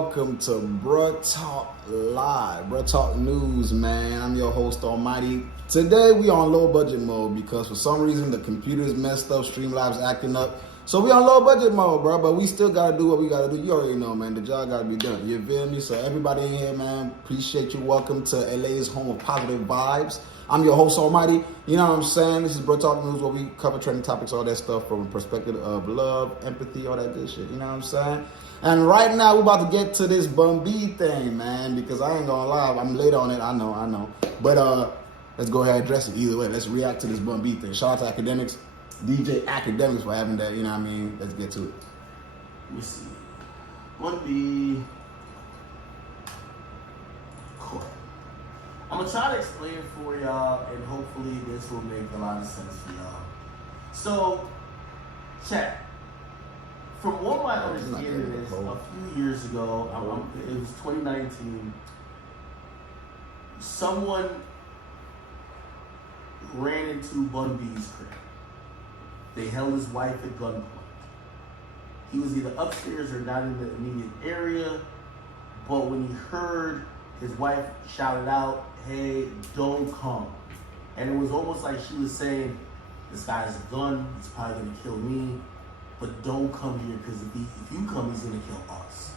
welcome to Bruh Talk Live, Bruh Talk News, man. I'm your host, Almighty. Today we on low budget mode because for some reason the computer's messed up, Streamlabs acting up. So we on low budget mode, bro, but we still gotta do what we gotta do. You already know, man, the job gotta be done. You feel me? So everybody in here, man, appreciate you. Welcome to LA's home of positive vibes. I'm your host, Almighty. You know what I'm saying? This is Bruh Talk News where we cover trending topics, all that stuff from a perspective of love, empathy, all that good shit. You know what I'm saying? And right now, we're about to get to this Bun B thing, man, because I ain't gonna lie, I'm late on it, I know. But let's go ahead and address it either way. Let's react to this Bun B thing. Shout out to Akademiks, DJ Akademiks for having that, you know what I mean? Let's get to it. Let me see. Bun B. Cool. I'm gonna try to explain it for y'all, and hopefully this will make a lot of sense for y'all. So, check. From what my understanding is, a few years ago, it was 2019, someone ran into Bun B's crib. They held his wife at gunpoint. He was either upstairs or not in the immediate area, but when he heard his wife shouted out, "Hey, don't come." And it was almost like she was saying, "This guy has a gun, he's probably gonna kill me. But don't come here because if you come, he's gonna kill us."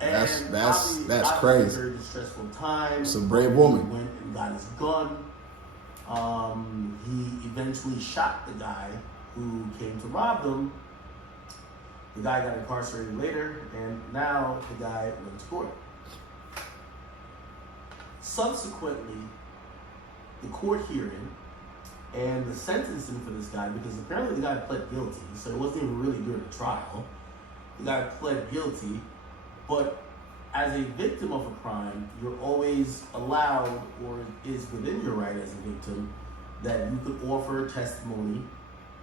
And that's crazy. A very distressful time. It's a brave woman. He went and got his gun. He eventually shot the guy who came to rob them. The guy got incarcerated later, and now the guy went to court. Subsequently, the court hearing and the sentencing for this guy, because apparently the guy pled guilty, so it wasn't even really during the trial. The guy pled guilty, but as a victim of a crime, you're always allowed, or is within your right as a victim, that you could offer testimony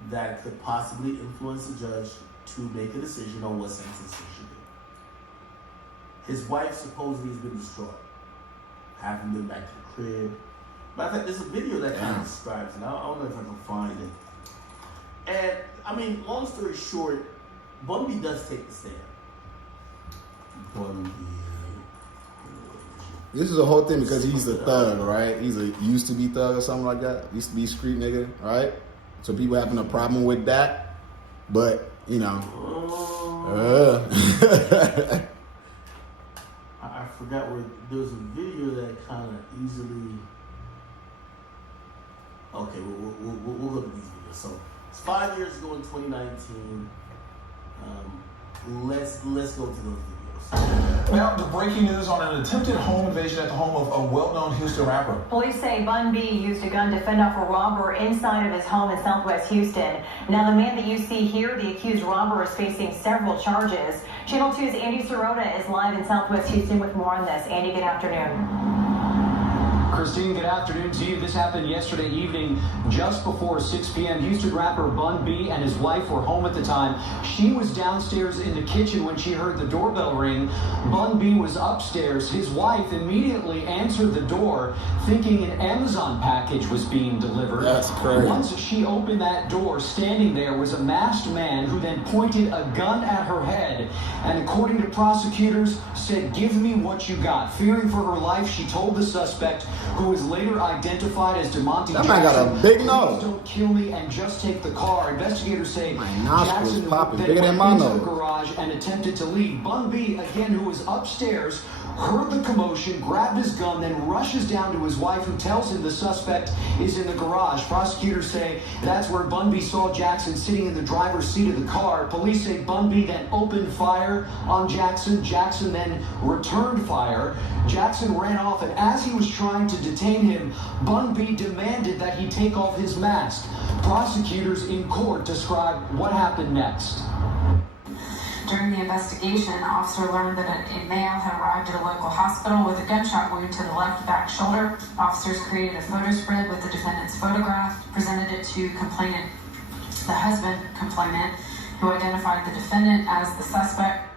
that could possibly influence the judge to make a decision on what sentence he should do. His wife supposedly has been distraught, haven't been back to the crib. Matter of fact, there's a video that kind of describes it. I don't know if I can find it. And, I mean, long story short, Bun B does take the stand. Bun B. This is a whole thing because he's the thug, right? He's a used to be thug or something like that. Used to be street nigga, right? So people having a problem with that. But, you know. I forgot where there was a video that kind of easily. Okay, we'll look at these videos. So it's 5 years ago in 2019. Let's go to those videos. Now, the breaking news on an attempted home invasion at the home of a well-known Houston rapper. Police say Bun B used a gun to fend off a robber inside of his home in Southwest Houston. Now, the man that you see here, the accused robber, is facing several charges. Channel 2's Andy Sirota is live in Southwest Houston with more on this. Andy, good afternoon. Christine, good afternoon to you. This happened yesterday evening just before 6 p.m. Houston rapper Bun B and his wife were home at the time. She was downstairs in the kitchen when she heard the doorbell ring. Bun B was upstairs. His wife immediately answered the door thinking an Amazon package was being delivered. That's crazy. Once she opened that door, standing there was a masked man who then pointed a gun at her head and, according to prosecutors, said, "Give me what you got." Fearing for her life, she told the suspect, who was later identified as DeMonte That Jackson, man got a big "Please nose. don't kill me and just take the car." Investigators say My nostrils Jackson popping then bigger went than my into nose. the garage and attempted to leave. Bun B, again, who was upstairs, heard the commotion, grabbed his gun, then rushes down to his wife, who tells him the suspect is in the garage. Prosecutors say that's where Bun B saw Jackson sitting in the driver's seat of the car. Police say Bun B then opened fire on Jackson. Jackson then returned fire. Jackson ran off, and as he was trying to detain him, Bun B demanded that he take off his mask. Prosecutors in court describe what happened next. During the investigation, an officer learned that a male had arrived at a local hospital with a gunshot wound to the left back shoulder. Officers created a photo spread with the defendant's photograph, presented it to the husband complainant, who identified the defendant as the suspect.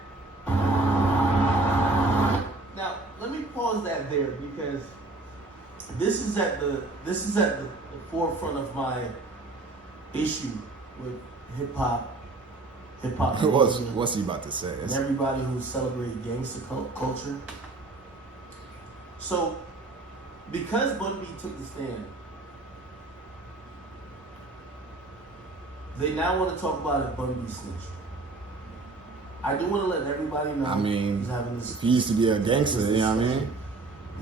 Now, let me pause that there because this is at the forefront of my issue with hip hop hip hop. What's he about to say? And everybody who celebrated gangster culture. So, because Bun B took the stand, they now want to talk about it. Bun B snitched. I do want to let everybody know. I mean, he's having this. He used to be a gangster. You know what I mean?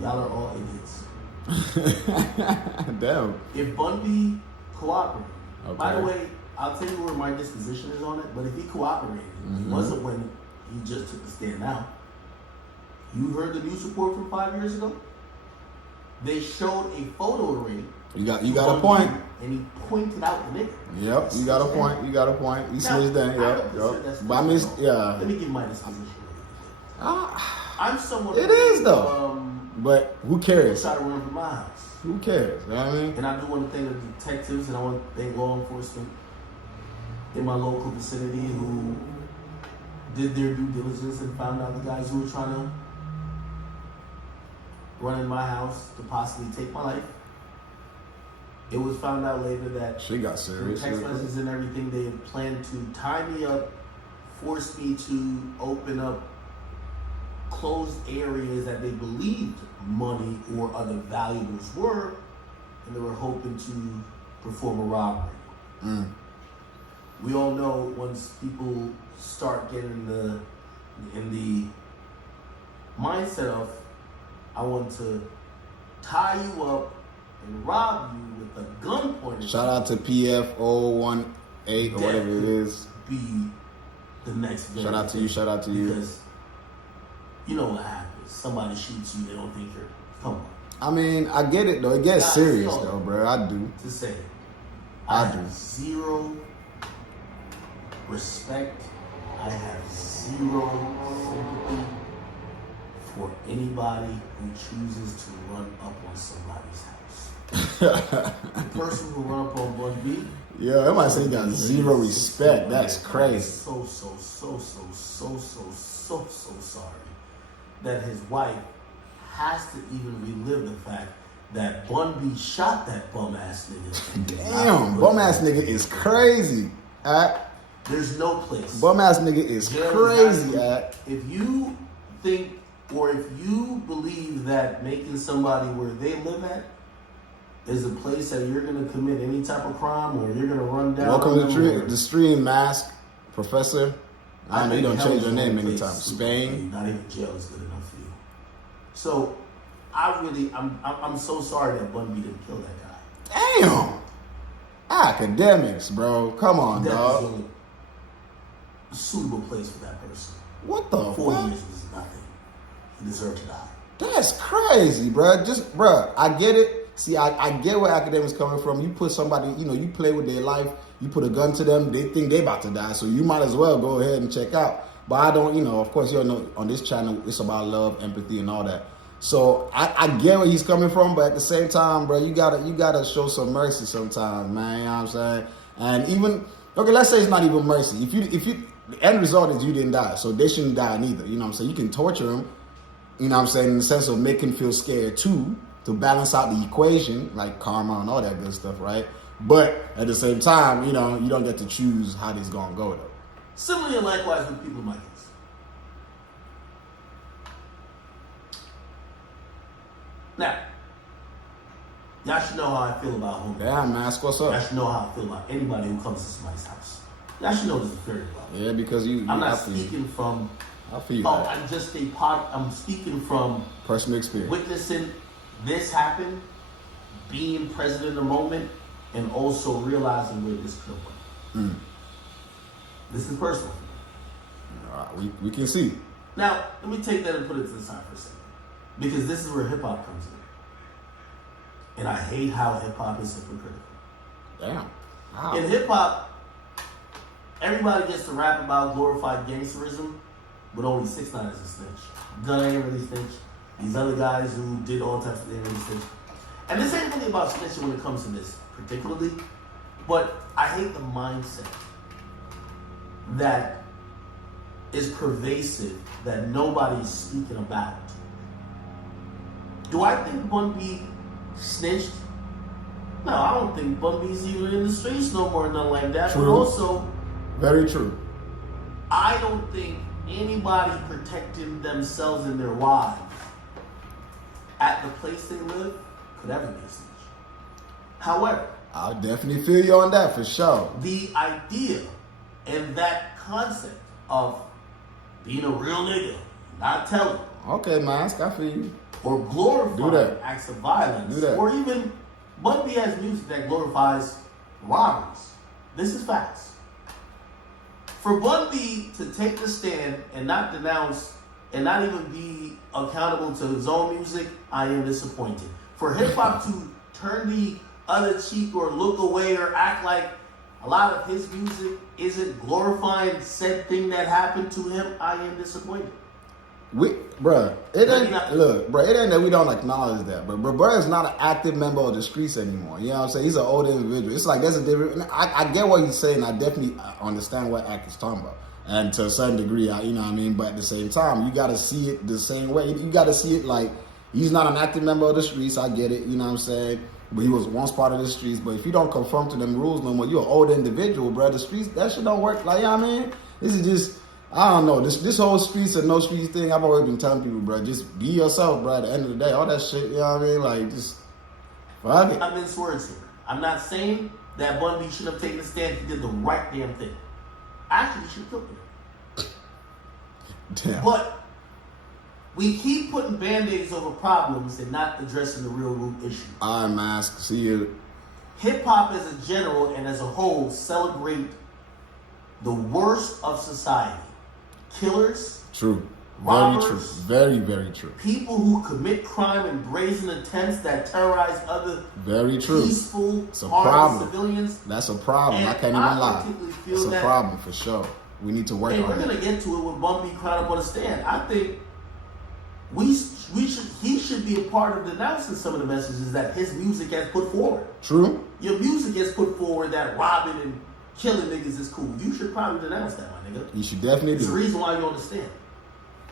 Y'all are all idiots. Damn. If Bun B cooperated, Okay. by the way, I'll tell you where my disposition is on it. But if he cooperated, it wasn't when he just took the stand now. You heard the news report from 5 years ago? They showed a photo array. You got a point. And he pointed out the nigga. Yep, you got a point. You got a point. He snitched down. Yep. But I mean, yeah. Let me give my disposition. I'm someone. It is though. But who cares? Try to run from my house. Who cares? You know what I mean? And I do want to thank the detectives and I want to thank law enforcement in my local vicinity who did their due diligence and found out the guys who were trying to run in my house to possibly take my life. It was found out later that she got serious. Text messages and everything, they had planned to tie me up, force me to open up closed areas that they believed money or other valuables were, and they were hoping to perform a robbery. We all know once people start getting in the mindset of, I want to tie you up and rob you with a gun pointed. Shout out to PF018 or whatever it is. Be the next. Shout out to you. Shout out to you. Because you know what happens. Somebody shoots you. They don't think you're. Come on. I mean, I get it though. It gets serious though, bro. I do. To say, I have do. Zero respect. I have zero sympathy for anybody who chooses to run up on somebody's house. The person who run up on Bun B. Yeah, everybody say he got zero respect. That's crazy. So sorry that his wife has to even relive the fact that Bun B shot that bum ass nigga. Damn, bum ass nigga is crazy. There's no place. Bum ass nigga is crazy. If you think or if you believe that making somebody where they live at is a place that you're going to commit any type of crime or you're going to run down. Welcome to the stream, Mask Professor. I know you don't change your name many times. Spain. Not even jail is good enough for you. So I'm so sorry that Bun B didn't kill that guy. Damn. Academics, bro. Come on, dog. That is a suitable place for that person. What the 4 fuck? years was nothing. He deserved to die. That's crazy, bro. Bro, I get it. See, I get where Akademiks coming from. You put somebody, you play with their life. You put a gun to them. They think they about to die. So you might as well go ahead and check out. But I don't, of course, know on this channel, it's about love, empathy, and all that. So I get where he's coming from. But at the same time, bro, you gotta show some mercy sometimes, man. You know what I'm saying? And even, okay, let's say it's not even mercy. If you, the end result is you didn't die. So they shouldn't die neither. You know what I'm saying? You can torture them. You know what I'm saying? In the sense of making him feel scared too, to balance out the equation, like karma and all that good stuff, right? But at the same time, you don't get to choose how this gonna go though. Similarly and likewise with people in my case. Now, y'all should know how I feel about home. Damn, Mask, what's up? Y'all should know how I feel about anybody who comes to somebody's house. Y'all should know this is very well. Yeah, because I'm not speaking from. I feel you. I'm just I'm speaking from personal experience, witnessing this happen, being present in the moment, and also realizing where this could have went. This is personal. We can see. Now, let me take that and put it to the side for a second, because this is where hip hop comes in, and I hate how hip hop is hypocritical. Damn. Wow. In hip hop, everybody gets to rap about glorified gangsterism, but only 6ix9ine is a snitch. Gunna ain't really snitch. These other guys who did all types of things ain't really snitch. And this ain't really about snitching when it comes to this particularly, but I hate the mindset that is pervasive that nobody's speaking about. Do I think Bun B snitched? No, I don't think Bun B's even in the streets no more, nothing like that. True. But also, very true. don't think anybody protecting themselves and their lives at the place they live could ever be a snitch. However, I'll definitely feel you on that for sure. the idea and that concept of being a real nigga, not telling, Okay, Mask, I feel you. or glorifying Do that. acts of violence, Do that. or even Bun B has music that glorifies robberies. This is facts. For Bun B to take the stand and not denounce and not even be accountable to his own music, I am disappointed. For hip hop to turn the other cheek or look away or act like a lot of his music isn't glorifying said thing that happened to him, I am disappointed. It ain't that we don't acknowledge that, but bruh is not an active member of the streets anymore. You know what I'm saying? He's an older individual. It's like there's a different. I get what he's saying. I definitely understand what Act is talking about, and to a certain degree, you know what I mean. But at the same time, you got to see it the same way. You got to see it like he's not an active member of the streets. I get it. You know what I'm saying? But he was once part of the streets. But if you don't conform to them rules no more, you're an older individual, bro. The streets, that shit don't work. Like, you know what I mean? This is just. I don't know. This whole streets and no streets thing, I've always been telling people, bro, just be yourself, bro. At the end of the day, all that shit, you know what I mean? Like, just fuck it. I'm in words here. I'm not saying that Bun B should have taken a stand. He did the right damn thing. Actually, he should have killed him. Damn. But we keep putting band-aids over problems and not addressing the real root issue. All right, Mask. See you. Hip-hop as a general and as a whole celebrate the worst of society. Killers, True. robbers, Very true. Very, very true. people who commit crime in brazen attempts that terrorize other Very true. peaceful, It's a harmless problem. civilians. That's a problem. And I can't even I lie. particularly feel It's a that- problem for sure. We need to work And on we're it. gonna get to it with Bun B crying up on the stand. I think he should be a part of denouncing some of the messages that his music has put forward. True. Your music has put forward that robbing and killing niggas is cool. You should probably denounce that, my nigga. You should definitely It's the do. reason why you understand.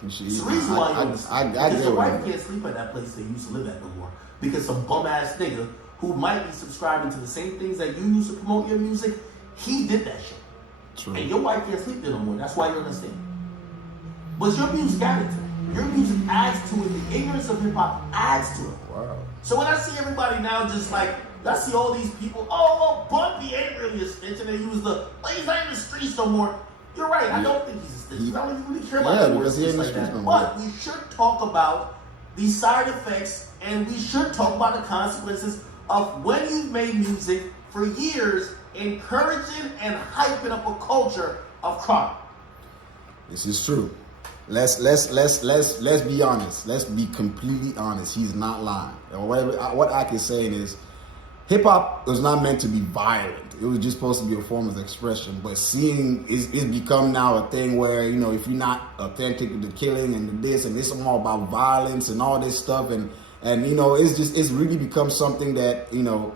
It's It's the reason why you I understand. get Because your what wife you can't sleep at that place they used to live at no more. Because some bum ass nigga who might be subscribing to the same things that you used to promote your music, he did that shit. True. And your wife can't sleep there no more. That's why you understand. But your music added to it. Your music adds to it. The ignorance of hip hop adds to it. Wow. So when I see everybody now just like, I see all these people, oh, Bun B ain't really a snitch, and they use the, well, he's not in the streets no more. You're right, I don't think he's a snitch. I don't even really care about Yeah, the because he ain't in the like streets that. no more. But we should talk about the side effects, and we should talk about the consequences of when you've made music for years, encouraging and hyping up a culture of crime. This is true. Let's be honest. Let's be completely honest. He's not lying. What Ak is saying is, hip hop was not meant to be violent. It was just supposed to be a form of expression. But seeing it's become now a thing where, you know, if you're not authentic to the killing and the this and it's all about violence and all this stuff and you know, it's really become something that, you know,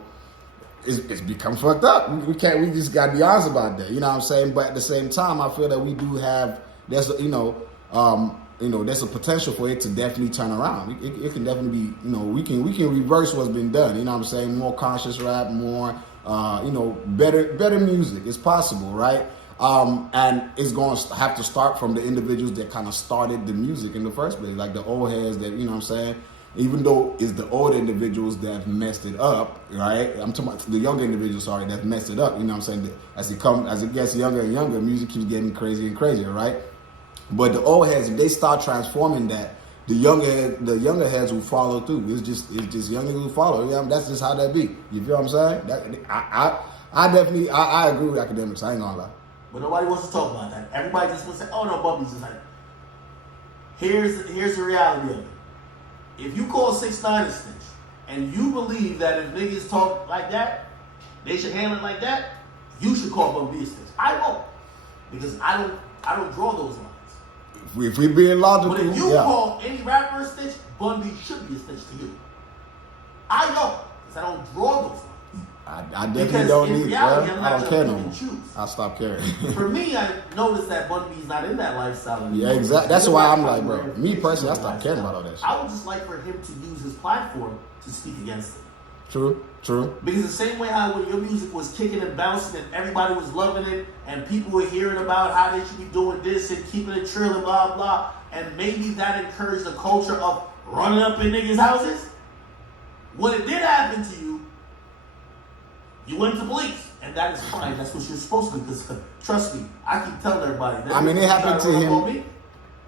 it's become fucked up. We just gotta be honest about that. You know what I'm saying? But at the same time, I feel that we do have there's a potential for it to definitely turn around. It can definitely be, you know, we can reverse what's been done. You know what I'm saying? More conscious rap, more better music. It's possible, right? And it's going to have to start from the individuals that kind of started the music in the first place, like the old heads that, you know what I'm saying? Even though it's the older individuals that have messed it up, right? I'm talking about the younger individuals, that messed it up. You know what I'm saying? As it gets younger and younger, music keeps getting crazier and crazier, right? But the old heads, if they start transforming that, the younger heads will follow through. It's just younger who follow. You know, that's just how that be. You feel what I'm saying? I definitely agree with Akademiks. I ain't gonna lie. But nobody wants to talk about that. Everybody just wants to say, oh no, Bun B's just like, here's the reality of it. If you call 6ix9ine a snitch, and you believe that if niggas talk like that, they should handle it like that, you should call Bun B a snitch. I won't. Because I don't draw those lines. If we being logical, But if you call any rapper a snitch, Bun B should be a snitch to you. I don't, because I don't draw those lines. I definitely don't need. Reality, I don't care no more. choose. I stopped caring. For me, I noticed that Bun B's not in that lifestyle anymore. Yeah, exactly. That's why I'm like, bro. Me personally, I stopped caring about all that shit. I would just like for him to use his platform to speak against it. True. Because the same way how when your music was kicking and bouncing and everybody was loving it and people were hearing about how they should be doing this and keeping it trill and blah, blah, and maybe that encouraged the culture of running up in niggas' houses. When it did happen to you, you went to police. And that is fine. That's what you're supposed to do. Because trust me, I keep telling everybody. I mean, it happened to him.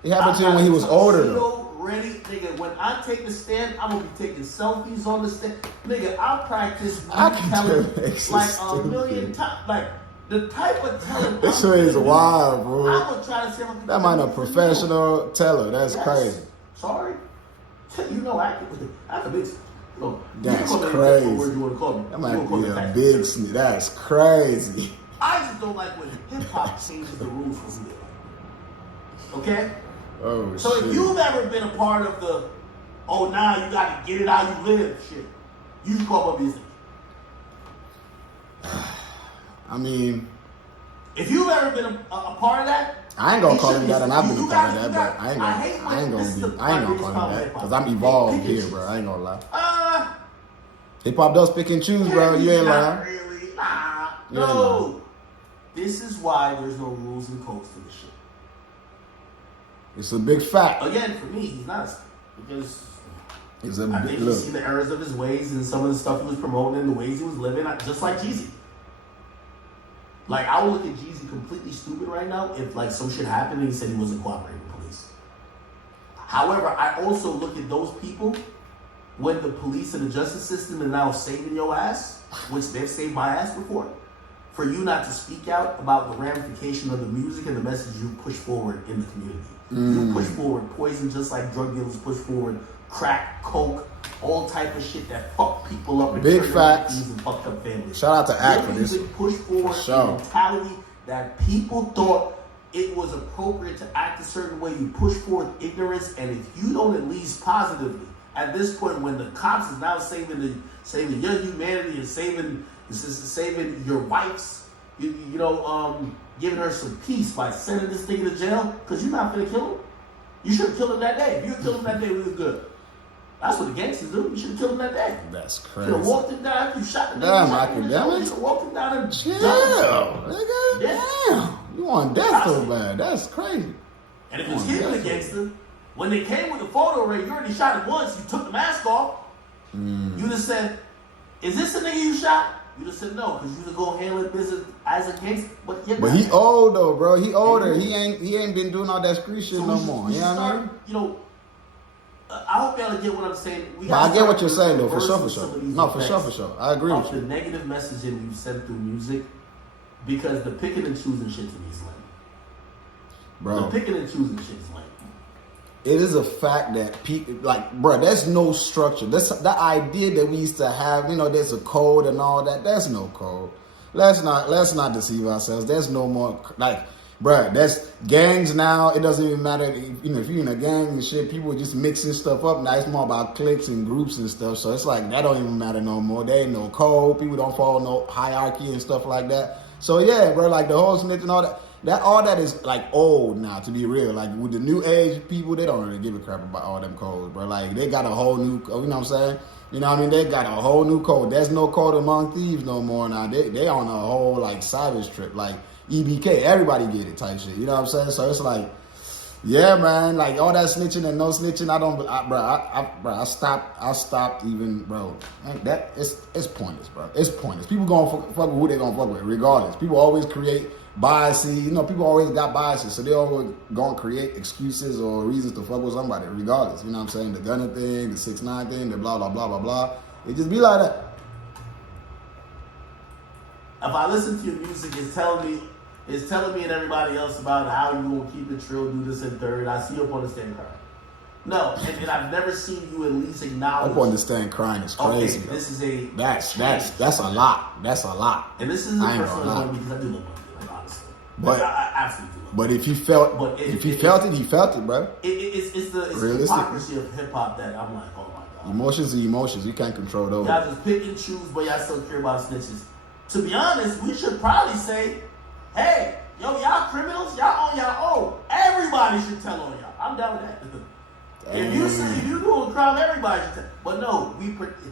It happened to him when he was older, though. Ready, nigga. When I take the stand, I'm gonna be taking selfies on the stand, nigga. I'll practice telling like a million times, like the type of telling. This shit is wild, bro. I'm gonna try to tell that man a professional teller. That's crazy. Sorry, you know I can mix. That's crazy. You want to call me. That might be a big snitch. That's crazy. I just don't like when hip hop changes the rules for me. Okay. Oh, so shit. if you've ever been a part of the, you gotta get it how you live shit, you can call up business. I mean, if you've ever been a part of that, I ain't gonna call him that, and I've been a part of that, but I ain't gonna call him that because I'm evolved here, bro. I ain't gonna lie. Hip hop does pick and choose, bro. You ain't lying. Really, no. This is why there's no rules and codes for this shit. It's a big fact. Again, for me, he's not because I think you see the errors of his ways and some of the stuff he was promoting and the ways he was living, just like Jeezy. Like, I would look at Jeezy completely stupid right now if, like, some shit happened and he said he wasn't cooperating with police. However, I also look at those people when the police and the justice system are now saving your ass, which they've saved my ass before, for you not to speak out about the ramification of the music and the message you push forward in the community. You push forward poison just like drug dealers push forward crack, coke, all type of shit that fuck people up and big facts and fucked up families. Shout out to Act for this. Push forward a mentality that people thought it was appropriate to act a certain way. You push forward ignorance, and if you don't at least positively, at this point when the cops is now saving your humanity and saving your wife's, giving her some peace by sending this nigga to jail because you're not gonna kill him. You should have killed him that day. If you had killed him that day, we were good. That's what the gangsters do. You should have killed him that day. That's crazy. You should have walked him down. You shot the nigga. Damn, Akademiks. You should have walked him down and chill, nigga. Damn. You want death so bad. That's crazy. And if it's him, the gangster, when they came with the photo array, you already shot him once. You took the mask off. You just said, "Is this the nigga you shot?" You just said no, because you just go handle business as a gangster. But he old though, bro. He older. He ain't been doing all that street shit no more. You know what I mean? I hope y'all get what I'm saying. I get what you're saying though, for sure. No, for sure. I agree with you. The negative messaging we've sent through music, because the picking and choosing shit to me is lame. Bro, the picking and choosing shit is lame. It is a fact that people, like, bro, there's no structure. That idea that we used to have, there's a code and all that. There's no code. Let's not deceive ourselves. There's no more, like, bro, that's gangs now. It doesn't even matter, if you're in a gang and shit, people are just mixing stuff up. Now it's more about cliques and groups and stuff. So it's like, that don't even matter no more. There ain't no code. People don't follow no hierarchy and stuff like that. So yeah, bro, like the whole snitch and all that. All that is like old now, to be real. Like with the new age people, they don't really give a crap about all them codes, bro. Like they got a whole new, you know what I'm saying? You know what I mean? They got a whole new code. There's no code among thieves no more now. They on a whole like savage trip, like EBK. Everybody get it type shit. You know what I'm saying? So it's like, yeah, man. Like all that snitching and no snitching, I stopped even, bro. Man, it's pointless, bro. It's pointless. People gonna fuck with who they gonna fuck with, regardless. People always create biases. People always got biases, so they always gonna create excuses or reasons to fuck with somebody, regardless. You know what I'm saying? The gunning thing, the 6ix9ine thing, the blah blah blah blah blah. It just be like that. If I listen to your music, it's telling me and everybody else about how you gonna keep it trill, do this and third. I see you up on the stand crying. No, and I've never seen you at least acknowledge. Up on the stand crying is crazy. Okay, this is a that's a lot. That's a lot. And this is a personal one because I do love Bun B, like honestly. But I absolutely do love But if he felt, he felt it, bro. It's the hypocrisy of hip hop that I'm like, oh my god. Emotions are emotions. You can't control those. Y'all just pick and choose, but y'all still care about snitches. To be honest, we should probably say, hey, y'all criminals, y'all on y'all own. Everybody should tell on y'all. I'm down with that. If you doing a crime, everybody should tell. But no,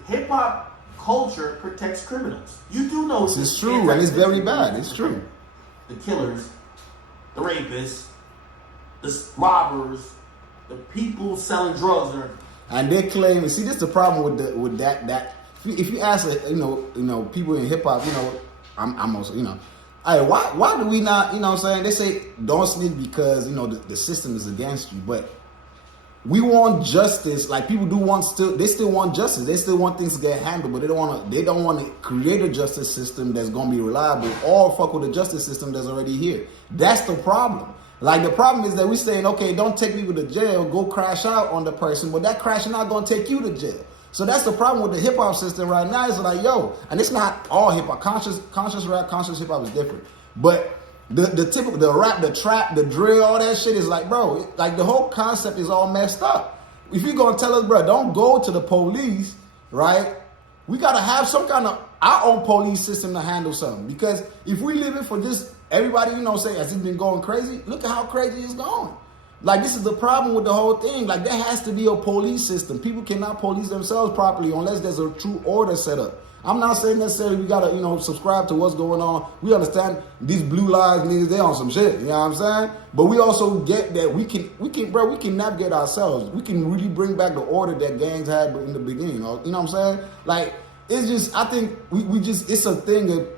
hip hop culture protects criminals. You do know This is true, and it's very bad. It's true. The killers, the rapists, the robbers, the people selling drugs, and they claim. See, this is the problem with that. If you ask, people in hip hop, I'm also, hey, why do we not, what I'm saying? They say don't snitch because the system is against you, but we want justice. Like people they still want justice. They still want things to get handled, but they don't want to create a justice system that's gonna be reliable or fuck with the justice system that's already here. That's the problem. Like the problem is that we're saying, okay, don't take people to jail, go crash out on the person, but that crashing out gonna take you to jail. So that's the problem with the hip hop system right now. It's like, and it's not all hip hop. Conscious rap, conscious hip hop is different. But the typical, the rap, the trap, the drill, all that shit is like, bro, like the whole concept is all messed up. If you're gonna tell us, bro, don't go to the police, right? We gotta have some kind of our own police system to handle something. Because if we live it for just everybody, say, has it been going crazy? Look at how crazy it's going. Like, this is the problem with the whole thing. Like, there has to be a police system. People cannot police themselves properly unless there's a true order set up. I'm not saying necessarily we gotta, subscribe to what's going on. We understand these blue lives niggas, they on some shit. You know what I'm saying? But we also get that we can navigate ourselves. We can really bring back the order that gangs had in the beginning. You know what I'm saying? Like, it's just, I think we just, it's a thing that,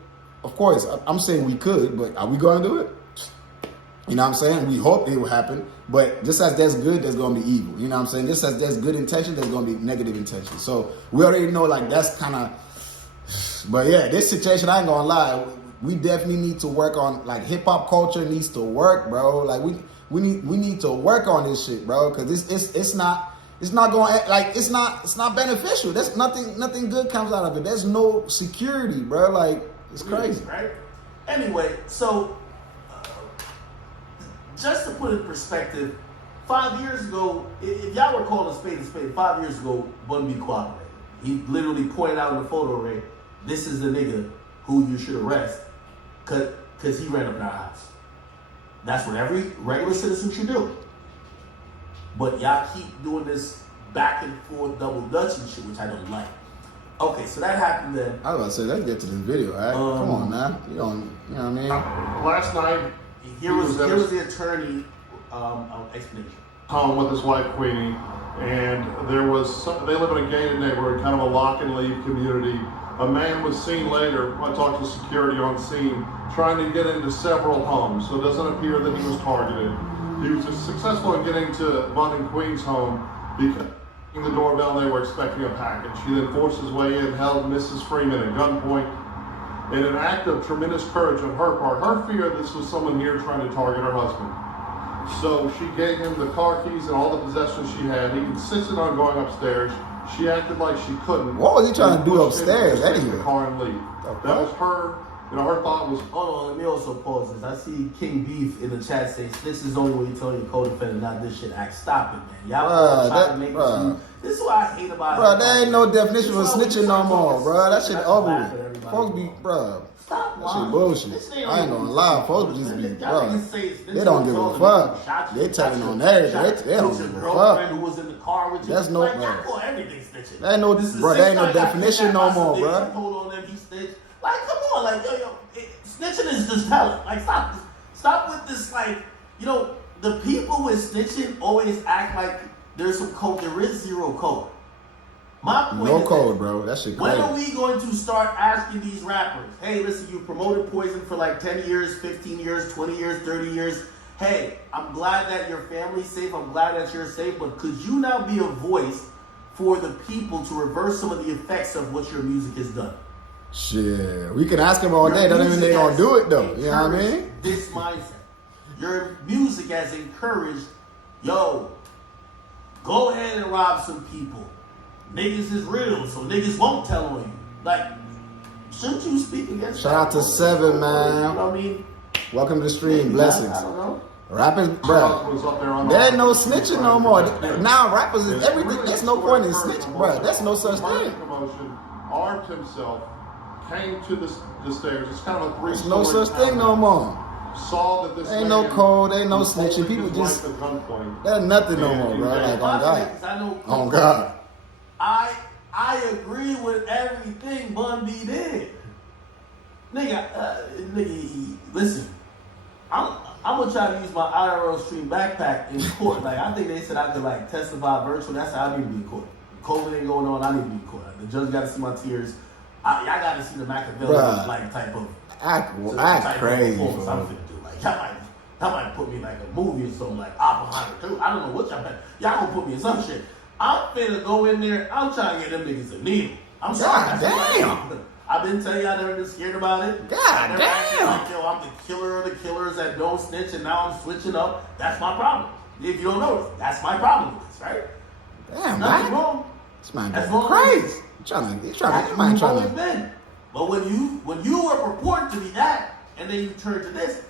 of course, I'm saying we could, but are we gonna do it? You know what I'm saying? We hope it will happen, but just as there's good, there's going to be evil. You know what I'm saying? Just as there's good intention, there's going to be negative intention. So we already know, like, that's kind of, but yeah, this situation, I ain't going to lie, we definitely need to work on, like, hip-hop culture needs to work, bro. Like, we need to work on this shit, bro, because it's not going, like, it's not beneficial. There's nothing good comes out of it. There's no security, bro. Like, it's crazy. Right? Anyway, so just to put it in perspective, 5 years ago, if y'all were calling a spade, 5 years ago, Bun B cooperated. He literally pointed out in the photo array, this is the nigga who you should arrest because he ran up in our house. That's what every regular citizen should do. But y'all keep doing this back and forth double dutch and shit, which I don't like. Okay, so that happened then. I was about to say, let's get to this video, all right? Come on, man. You know what I mean? Last night, Here was the attorney explanation. Home with his wife Queenie, and they live in a gated neighborhood, kind of a lock and leave community. A man was seen later, I talked to security on scene, trying to get into several homes, so it doesn't appear that he was targeted. He was successful in getting to Bun and Queen's home because in the doorbell they were expecting a package. He then forced his way in, held Mrs. Freeman at gunpoint. In an act of tremendous courage on her part, her fear this was someone here trying to target her husband. So she gave him the car keys and all the possessions she had. He insisted on going upstairs. She acted like she couldn't. What was he trying to do upstairs anyway? The car and leave. That was her. Her thought was. Hold on, let me also pause this. I see King Beef in the chat say, "This is only when you tell your co-defendant, not this shit act." Stop it, man. Y'all trying to make it. This is what I hate about it. Bro, there ain't no definition for snitching no more, bro. That shit over with. Folks be, bro. Stop that shit bullshit. I ain't gonna lie. Folks just be, bro. They don't give a fuck. They telling on everything. They don't give a fuck. Who was in the car with you? That's no, like, bro. I call everything snitching. There ain't no, bro. There ain't no definition no more, bro. Told on them, he snitched. Like, come on, like, snitching is just telling. Like, stop with this, like, the people with snitching always act like there's some code. There is zero code. My point no is code, bro. That shit crazy. When are we going to start asking these rappers, hey, listen, you promoted Poison for like 10 years, 15 years, 20 years, 30 years. Hey, I'm glad that your family's safe. I'm glad that you're safe. But could you now be a voice for the people to reverse some of the effects of what your music has done? Shit, we can ask them all day. Doesn't mean they gonna do it though. You know what I mean? This mindset. Your music has encouraged, go ahead and rob some people. Niggas is real, so niggas won't tell on you. Like, shouldn't you speak against Shout out to Seven, man. You know what I mean? Welcome to the stream. Blessings. I don't know. Rappers, bro. There ain't no snitching no more. Now rappers is everything. There's no point in snitching, bro. There's no such thing. Armed himself, came to the stairs. It's kind of a three-story. There's no such thing no more. Saw that this ain't no code, ain't no snitching. People just, there's nothing no more, bro. Like, on God. On God. I I agree with everything Bun B did. Nigga, listen. I'm gonna try to use my IRL stream backpack in court. Like, I think they said I could like testify virtually. That's how I need to be in court. COVID ain't going on. I need to be in court. The judge got to see my tears. I got to see the Machiavellian like type of act crazy. I'm finna do. Like, y'all might put me in like a movie or something like Oppenheimer too. I don't know what y'all gonna put me in some shit. I'm finna go in there. I'm trying to get them niggas a needle. I'm sorry. Damn. I've been telling you I never been scared about it. God damn. Like, yo, I'm the killer of the killers that don't snitch, and now I'm switching up. That's my problem. If you don't know it, that's my problem with this, right? Damn, nothing man. wrong. This man That's going crazy. He's trying to. But when you are purported to be that, and then you turn to this,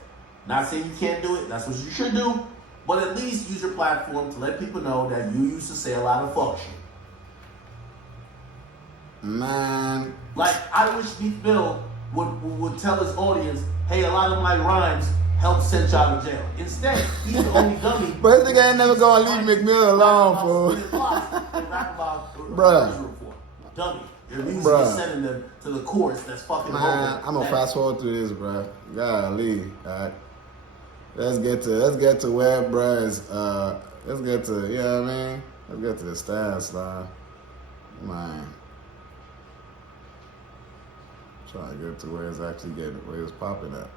not saying you can't do it. That's what you should do. But at least use your platform to let people know that you used to say a lot of fuck shit. Man. Like, I wish Meek Mill would tell his audience, hey, a lot of my rhymes help send y'all to jail. Instead, he's the only dummy. But this nigga ain't never gonna leave McMill alone, fool. Bruh. Dummy. They're usually sending them to the courts that's fucking Man, I'm gonna fast forward through this, bruh. Golly. Alright. Let's get to where, bruh, is, let's get to, you know what I mean? Let's get to the stats, man. Trying to get to where it's actually where it's popping at.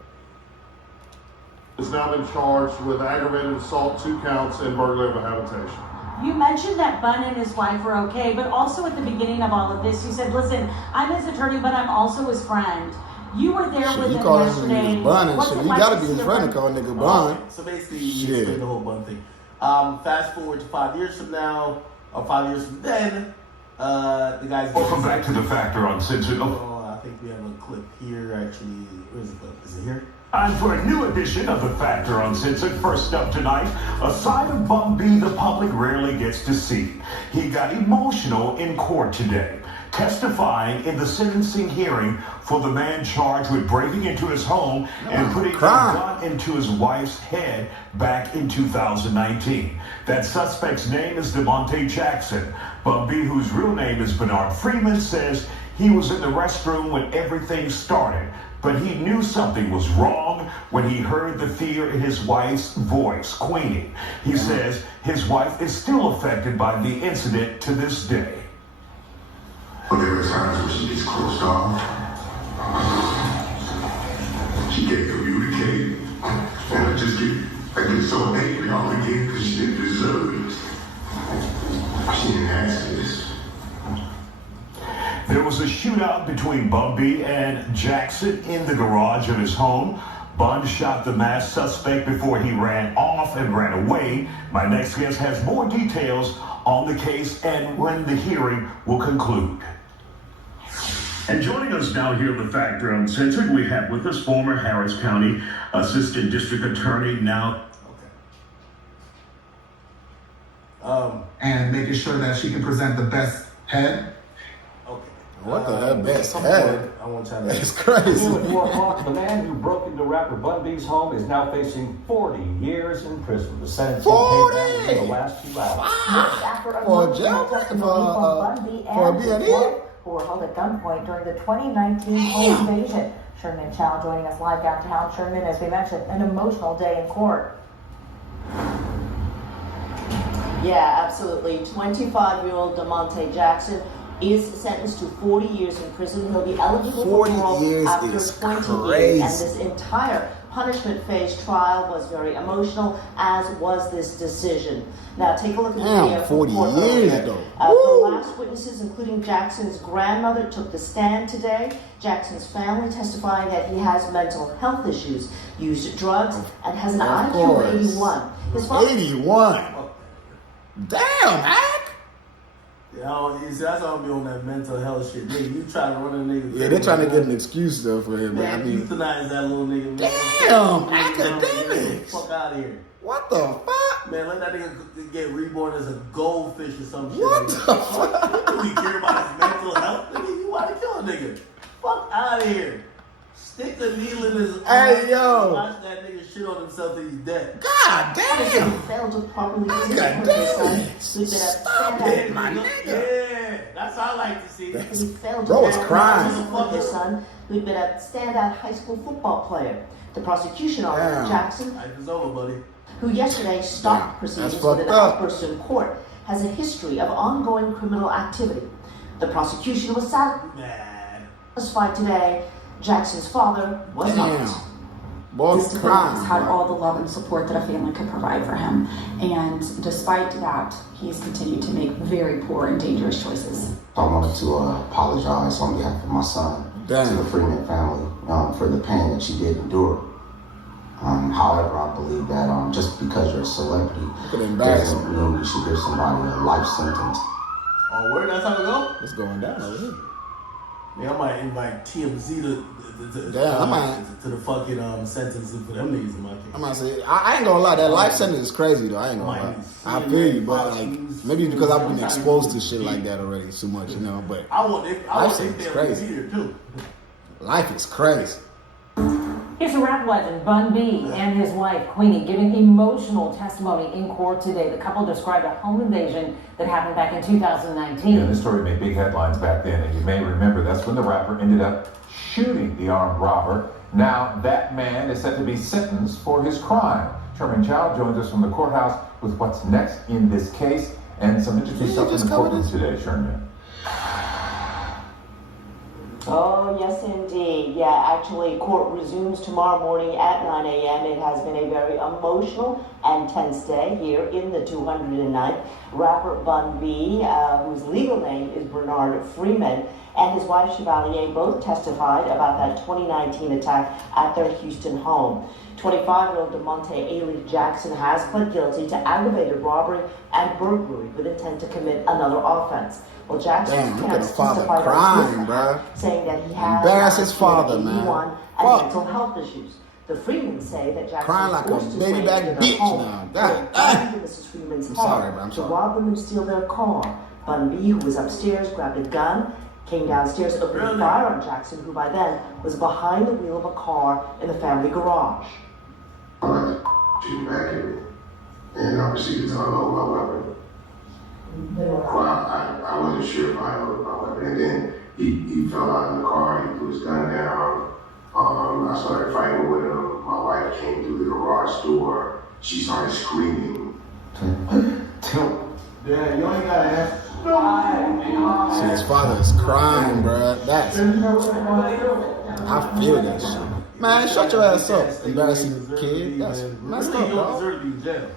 Has now been charged with aggravated assault, 2 counts, and burglary of a habitation. You mentioned that Bun and his wife were okay, but also at the beginning of all of this, you said, listen, I'm his attorney, but I'm also his friend. You were there with him yesterday. Bun and shit. You gotta be his friend to call a nigga Bun. So basically, you explain the whole Bun thing. Fast forward to 5 years from now, or 5 years from then, the guy's... Welcome back to The Factor Uncensored. I think we have a clip here, actually. Where's the clip? Is it here? And for a new edition of The Factor Uncensored, first up tonight, a side of Bun B the public rarely gets to see. He got emotional in court today, testifying in the sentencing hearing for the man charged with breaking into his home and putting a gun into his wife's head back in 2019. That suspect's name is DeMonte Jackson. Bun B, whose real name is Bernard Freeman, says he was in the restroom when everything started, but he knew something was wrong when he heard the fear in his wife's voice, Queenie. He says his wife is still affected by the incident to this day. But there are times when she gets closed off. She can't communicate. And I get so angry all again because she didn't deserve it. She didn't ask this. There was a shootout between Bun B and Jackson in the garage of his home. Bun shot the masked suspect before he ran off and ran away. My next guest has more details on the case and when the hearing will conclude. And joining us now here at The Factor Uncensored, we have with us former Harris County Assistant District Attorney, now... and making sure that she can present the best head. What the hell, best head? I want to That's crazy. At 4 o'clock, the man who broke into rapper Bun B's home is now facing 40 years in prison. The sentence came down in the last 2 hours. For jailbreak, for being in? Who were held at gunpoint during the 2019 home invasion. Sherman Chow joining us live downtown. Sherman, as we mentioned, an emotional day in court. Yeah, absolutely. 25-year-old DeMonte Jackson is sentenced to 40 years in prison. He'll be eligible for parole after 20 years. And this entire punishment phase trial was very emotional, as was this decision. Now, take a look at the video. 40 years ago. The last witnesses, including Jackson's grandmother, took the stand today. Jackson's family testifying that he has mental health issues, used drugs, and has an IQ of 81. His father 81? Damn, Hack! Yo, that's all be on that mental health shit. Nigga, you try to run a nigga. Yeah, they're trying to get an excuse though for him. Man, I mean, euthanize that little nigga. Damn, Akademiks! Fuck out of here. What the fuck? Man, let that nigga get reborn as a goldfish or some shit. What the fuck? Do we care about his mental health? Nigga, you want to kill a nigga. Fuck out of here. Stick the needle in his Hey, yo. Watch that nigga shit on himself till he's dead. God damn. failed to properly discipline his son, who'd been a standout. My nigga. Yeah, that's what I like to see. He failed to Bro, it's crying. discipline his son, who'd been a standout high school football player. The prosecution officer, Jackson, Life is over, buddy. who yesterday stopped proceedings with an outburst in court, has a history of ongoing criminal activity. The prosecution was satisfied today. Jackson's father was not. This defendant has had all the love and support that a family could provide for him, and despite that, he's continued to make very poor and dangerous choices. I wanted to apologize on behalf of my son to the Freeman family for the pain that she did endure. However, I believe that just because you're a celebrity doesn't mean you should give somebody a life sentence. Oh, word? That's how it go? It's going down over here. Man, I might invite TMZ to the fucking sentencing for them niggas in my case. I might say, I ain't gonna lie, that life sentence is crazy though. I ain't gonna lie. I feel you, but like maybe because I've been exposed to shit like that already too much, you know. But life sentence is crazy. Life is crazy. Here's a rap legend, Bun B, and his wife, Queenie, giving emotional testimony in court today. The couple described a home invasion that happened back in 2019. Yeah, this story made big headlines back then, and you may remember that's when the rapper ended up shooting the armed robber. Now that man is set to be sentenced for his crime. Sherman Chow joins us from the courthouse with what's next in this case and some interesting stuff in the courtroom today, Sherman. Oh, yes, indeed. Yeah, actually, court resumes tomorrow morning at 9 a.m. It has been a very emotional and tense day here in the 209th. Rapper Bun B, whose legal name is Bernard Freeman, and his wife Chevalier both testified about that 2019 attack at their Houston home. 25-year-old DeMonte Ailey Jackson has pled guilty to aggravated robbery and burglary with intent to commit another offense. Well, Jackson's parents testified on Tuesday, saying that he has embarrass his father, man. And mental health issues. The Freemans say that Jackson crying like a baby back bitch now. God, Mrs. Freeman's I'm home sorry, bro. I'm to sorry. rob them and steal their car. Bun B, who was upstairs, grabbed a gun, came downstairs, opened fire on Jackson, who by then was behind the wheel of a car in the family garage. Shooting back at me, and I proceeded to unload my weapon. Well, I wasn't sure if I unloaded my weapon, and then he fell out in the car, he put his gun down. I started fighting with him. My wife came through the garage door. She started screaming. Yeah, you ain't gotta ask. See, his father is crying, bro. That's, I feel that shit. Man, shut your ass up, embarrassing kid. That's messed up, You don't bro. deserve to be in jail.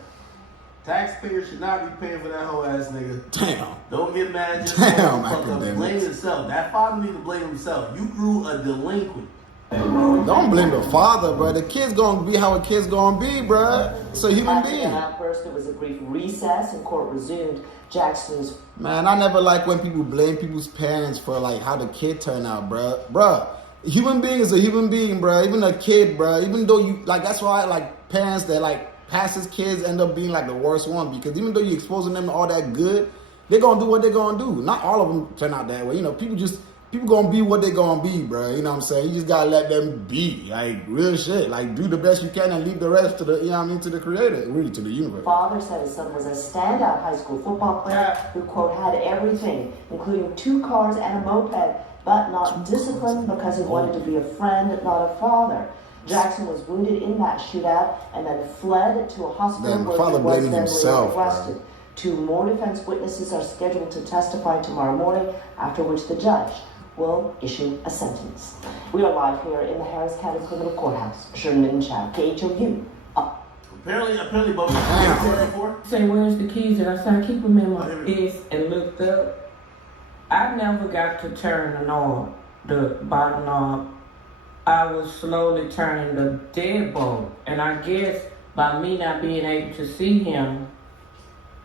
Taxpayers should not be paying for that whole ass nigga. Damn. Don't get mad. Just Damn, blame Akademiks. yourself. That father need to blame himself. You grew a delinquent. Don't blame the father, bro. The kid's gonna be how a kid's gonna be, bro. It's a human After being. an outburst, there was a brief recess and court resumed. Jackson's Man, I never like when people blame people's parents for like how the kid turned out, bro. Bruh, human being is a human being, bro. Even a kid, bro. Even though you like, that's why like parents that like passes kids end up being like the worst one, because even though you're exposing them to all that good, they're gonna do what they're gonna do. Not all of them turn out that way. You know, people gonna be what they gonna be, bro. You know what I'm saying? You just gotta let them be, like real shit. Like do the best you can and leave the rest to the, you know what I mean, to the creator, really to the universe. father said his son was a standout high school football player who, quote, had everything, including 2 cars and a moped, but not disciplined because he wanted to be a friend, not a father. Jackson was wounded in that shootout and then fled to a hospital where he was then arrested. 2 more defense witnesses are scheduled to testify tomorrow morning, after which the judge will issue a sentence. We are live here in the Harris County Criminal Courthouse. Sherman Chow, KHOU. Apparently, Bubba. Say, where's the keys? And I said, I keep them in my ears and looked up. I never got to turn the knob, the bottom knob. I was slowly turning the deadbolt. And I guess by me not being able to see him,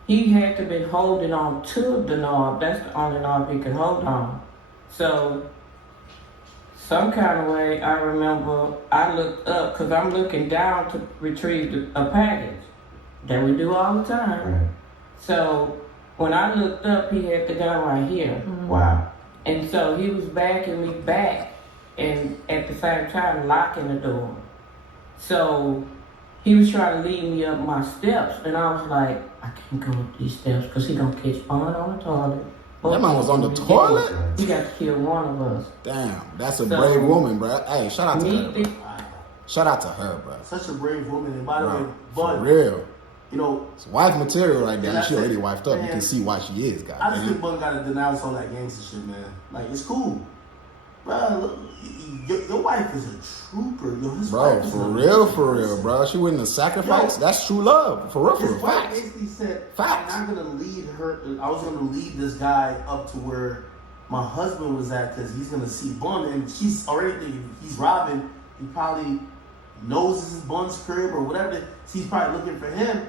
he had to be holding on to the knob. That's the only knob he could hold on. So, some kind of way, I remember I looked up, because I'm looking down to retrieve a package that we do all the time. Right. So, when I looked up, he had the gun right here. Wow. And so he was backing me back and at the same time locking the door. So he was trying to lead me up my steps, and I was like, I can't go up these steps because he gonna catch Bun on the toilet. That man was on the toilet? He got to kill one of us. Damn, that's a brave woman, bro. Hey, shout out to her, bro. Shout out to her, bro. Such a brave woman. And by the way, for real. You know, it's wife material right there. She already wifed up. Man, you can see why she is, guys. I just think Bun got to denounce all that gangster shit, man. Like, it's cool. Bro, your wife is a trooper. Yo, his wife is for real, bro. She wouldn't have sacrificed. That's true love. For real, for real. His wife basically said, I'm not going to lead her. I was going to lead this guy up to where my husband was at because he's going to see Bun. And she's already thinking he's robbing. He probably knows this is Bun's crib or whatever. She's probably looking for him.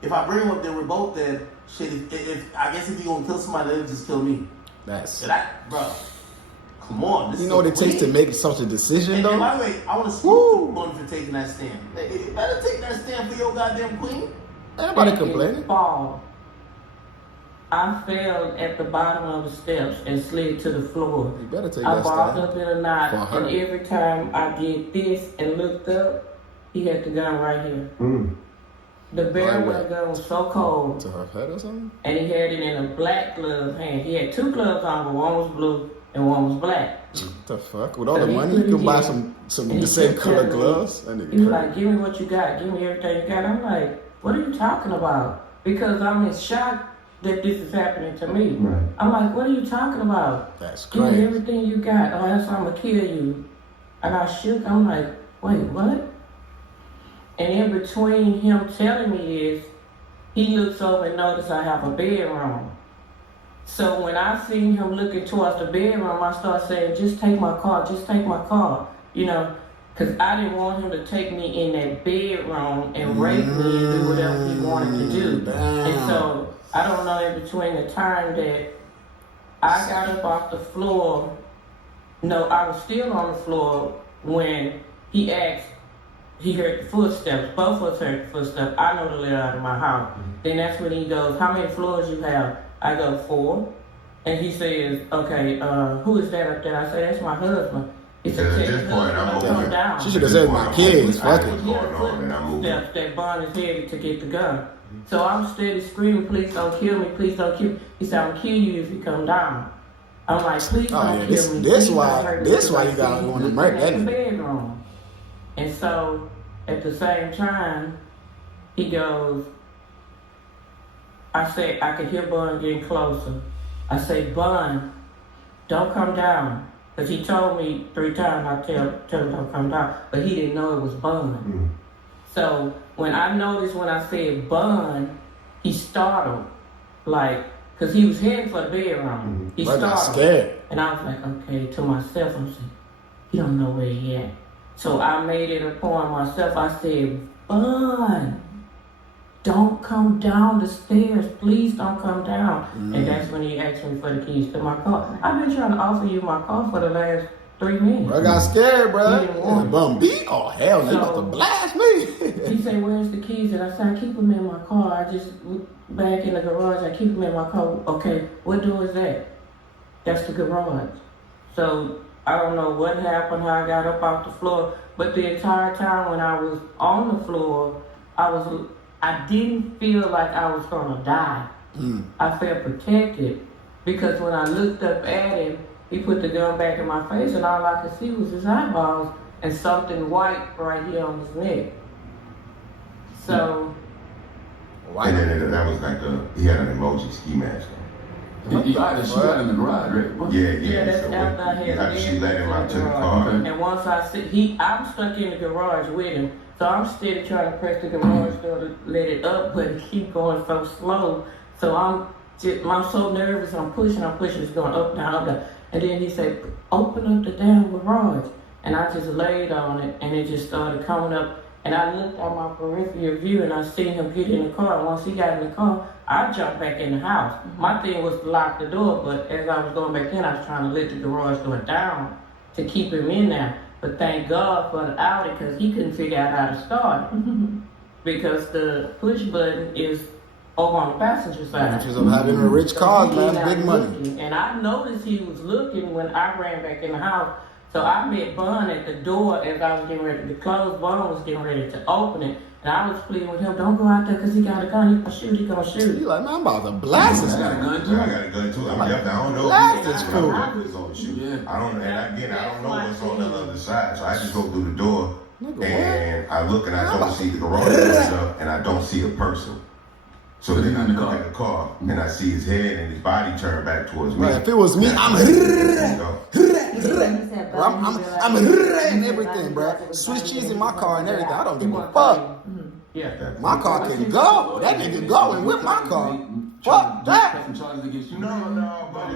If I bring him up there, we're both dead. Shit, if I guess if he going to kill somebody, then just kill me. Bro. Come on. You know what it takes to make such a decision, though? And by the way, I want to salute Bun for taking that stand. You better take that stand for your goddamn queen. Everybody complaining. Fall. I fell at the bottom of the steps and slid to the floor. You better take I that balled stand. up in a knot, and every time I did this and looked up, he had the gun right here. The barrel of the gun was so cold. To her head or something? And he had it in a black glove hand. He had 2 gloves on, but one was blue and one was black. What the fuck? With all the money, you can buy some the same color gloves? He was like, give me what you got. Give me everything you got. I'm like, what are you talking about? Because I'm in shock that this is happening to me. Right. I'm like, what are you talking about? That's Give crazy. me everything you got, or else I'm going to kill you. And I shook. I'm like, wait, what? And in between him telling me this, he looks over and notices I have a bedroom. So when I seen him looking towards the bedroom, I start saying, just take my car, just take my car. You know, because I didn't want him to take me in that bedroom and rape me and do whatever he wanted to do. And so I don't know in between the time that I got up off the floor, no, I was still on the floor when he asked, he heard the footsteps, both of us heard the footsteps. I know to let out of my house. Then that's when he goes, how many floors you have? I go 4. And he says, okay, who is that up there? I say, that's my husband. He said, at this point, I'm come down. She should have said my kids. Fuck it. Steps that Bun is headed to get the gun. So I'm steady screaming, please don't kill me, please don't kill me. He said, I'm gonna kill you if you come down. I'm like, please don't kill me. This why you gotta want to murder that nigga. And so at the same time, he goes, I said, I could hear Bun getting closer. I say, Bun, don't come down. Because he told me 3 times, I tell him don't come down. But he didn't know it was Bun. So when I noticed when I said Bun, he startled. Like, because he was heading for the bedroom. He startled. Scared. And I was like, okay, to myself, I'm saying, he don't know where he at. So I made it a point myself. I said, Bun, don't come down the stairs. Please don't come down. And that's when he asked me for the keys to my car. I've been trying to offer you my car for the last 3 minutes. I got scared, bro. Bun B? Oh, hell, they about to blast me. He said, where's the keys? And I said, I keep them in my car. I just back in the garage. I keep them in my car. Okay, what door is that? That's the garage. So I don't know what happened, how I got up off the floor, but the entire time when I was on the floor, I didn't feel like I was gonna die. I felt protected because when I looked up at him, he put the gun back in my face and all I could see was his eyeballs and something white right here on his neck. So. And then that was like he had an emoji ski mask on. He got in the garage, right? Yeah. That's So after I had she let him out to the car. And once I'm stuck in the garage with him, so I'm still trying to press the garage door to let it up, but it keep going so slow. So I'm so nervous. I'm pushing. It's going up, down. And then he said, "Open up the damn garage." And I just laid on it, and it just started coming up. And I looked at my peripheral view, and I seen him get in the car. And once he got in the car, I jumped back in the house. My thing was to lock the door, but as I was going back in, I was trying to let the garage door down to keep him in there. But thank God for the Audi, because he couldn't figure out how to start it. Because the push button is over on the passenger side. She's having a rich car, man, big money. And I noticed he was looking when I ran back in the house. So I met Bun at the door as I was getting ready to close. Bun was getting ready to open it. And I was pleading with him, don't go out there because he got a gun. He gonna shoot. He like, man, I'm about to blast this guy. I got a gun too. I don't know. Blast this fool. I don't know what's on the other side. So I just go through the door and I look and I don't see the garage doors up and I don't see a person. So then I look at the car and I see his head and his body turn back towards me. Right, if it was me, I'm and everything, bro. Swiss cheese in my car and everything. I don't give a fuck. Yeah. My car can go. That nigga going with my car. Fuck that. No, but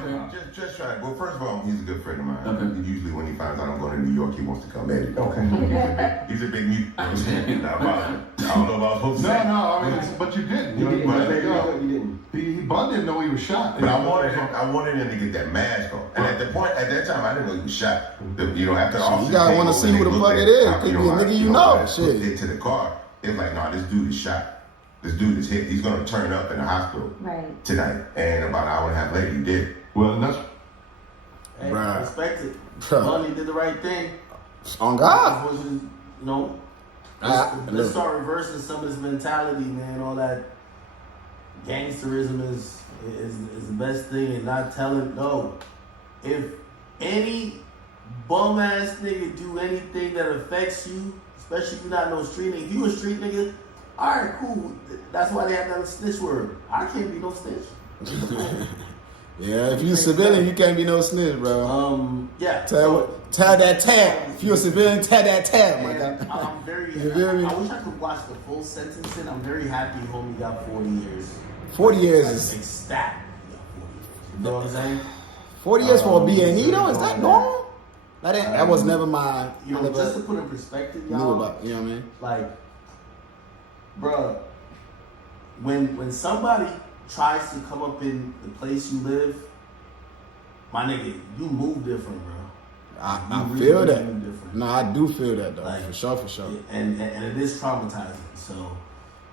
just try. Well, first of all, he's a good friend of mine. Okay. Usually when he finds out I'm going to New York, he wants to come at it. Okay. He's a big mute. I don't know about supposed to say. No, I mean, but you didn't. You didn't. Bun didn't know he was shot. But I wanted him to get that mask on. And at that time, I didn't know he was shot. After the officer, you gotta want to see who the fuck it is. Could be a nigga you know. Shit. Into the car. It's like, nah, this dude is shot. This dude is hit. He's gonna turn up in the hospital tonight. And about an hour and a half later, he did. Well, and that's respect it. Bunny did the right thing. On God. Let's start reversing some of this mentality, man. All that gangsterism is the best thing, and not telling no. If any bum ass nigga do anything that affects you, especially if you're not no street nigga. If you a street nigga, alright, cool. That's why they have that snitch word. I can't be no snitch. Yeah, if you a civilian, you can't be no snitch, bro. Yeah. Tell that tab. If you a civilian, tell that tab, my guy. I'm very I wish I could watch the full sentencing. I'm very happy homie got 40 years. 40 years is like stat. You know what I'm saying? 40 years for a B&E though? Is that normal? That was never my. Just to put in perspective, y'all. Knew about, you know what I mean? Like, bruh, when somebody tries to come up in the place you live, my nigga, you move different, bro. I feel that. No, I do feel that though, like, for sure. And it is traumatizing. So,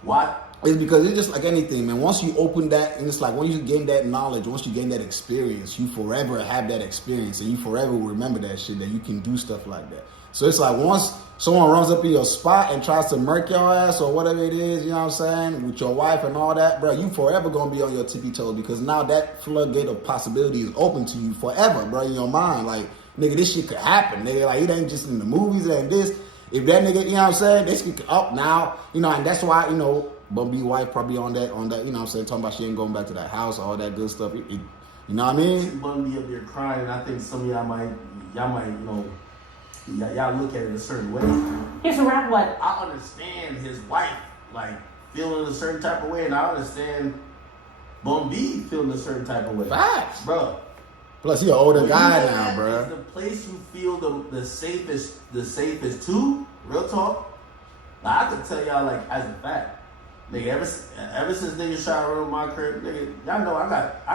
what? It's because it's just like anything, man. Once you open that, and it's like when you gain that knowledge, once you gain that experience, you forever have that experience, and you forever will remember that shit, that you can do stuff like that. So it's like once someone runs up in your spot and tries to murk your ass or whatever it is, you know what I'm saying, with your wife and all that, bro, you forever gonna be on your tippy toes because now that floodgate of possibility is open to you forever, bro, in your mind. Like, nigga, this shit could happen, nigga. Like, it ain't just in the movies, it ain't this. If that nigga, you know what I'm saying, this could up now, you know, and that's why, you know, Bun B wife probably on that, you know what I'm saying, talking about she ain't going back to that house, all that good stuff. You know what I mean? Bun B up there crying. I think some of y'all might, you know, y'all look at it a certain way. Here's a rap what? I understand his wife, like, feeling a certain type of way, and I understand Bun B feeling a certain type of way. Facts. Bro. Plus, he an older guy now, bro. The place you feel the safest too, real talk. Like, I could tell y'all, like, as a fact, nigga, ever since niggas tried to run my crib, nigga, y'all know I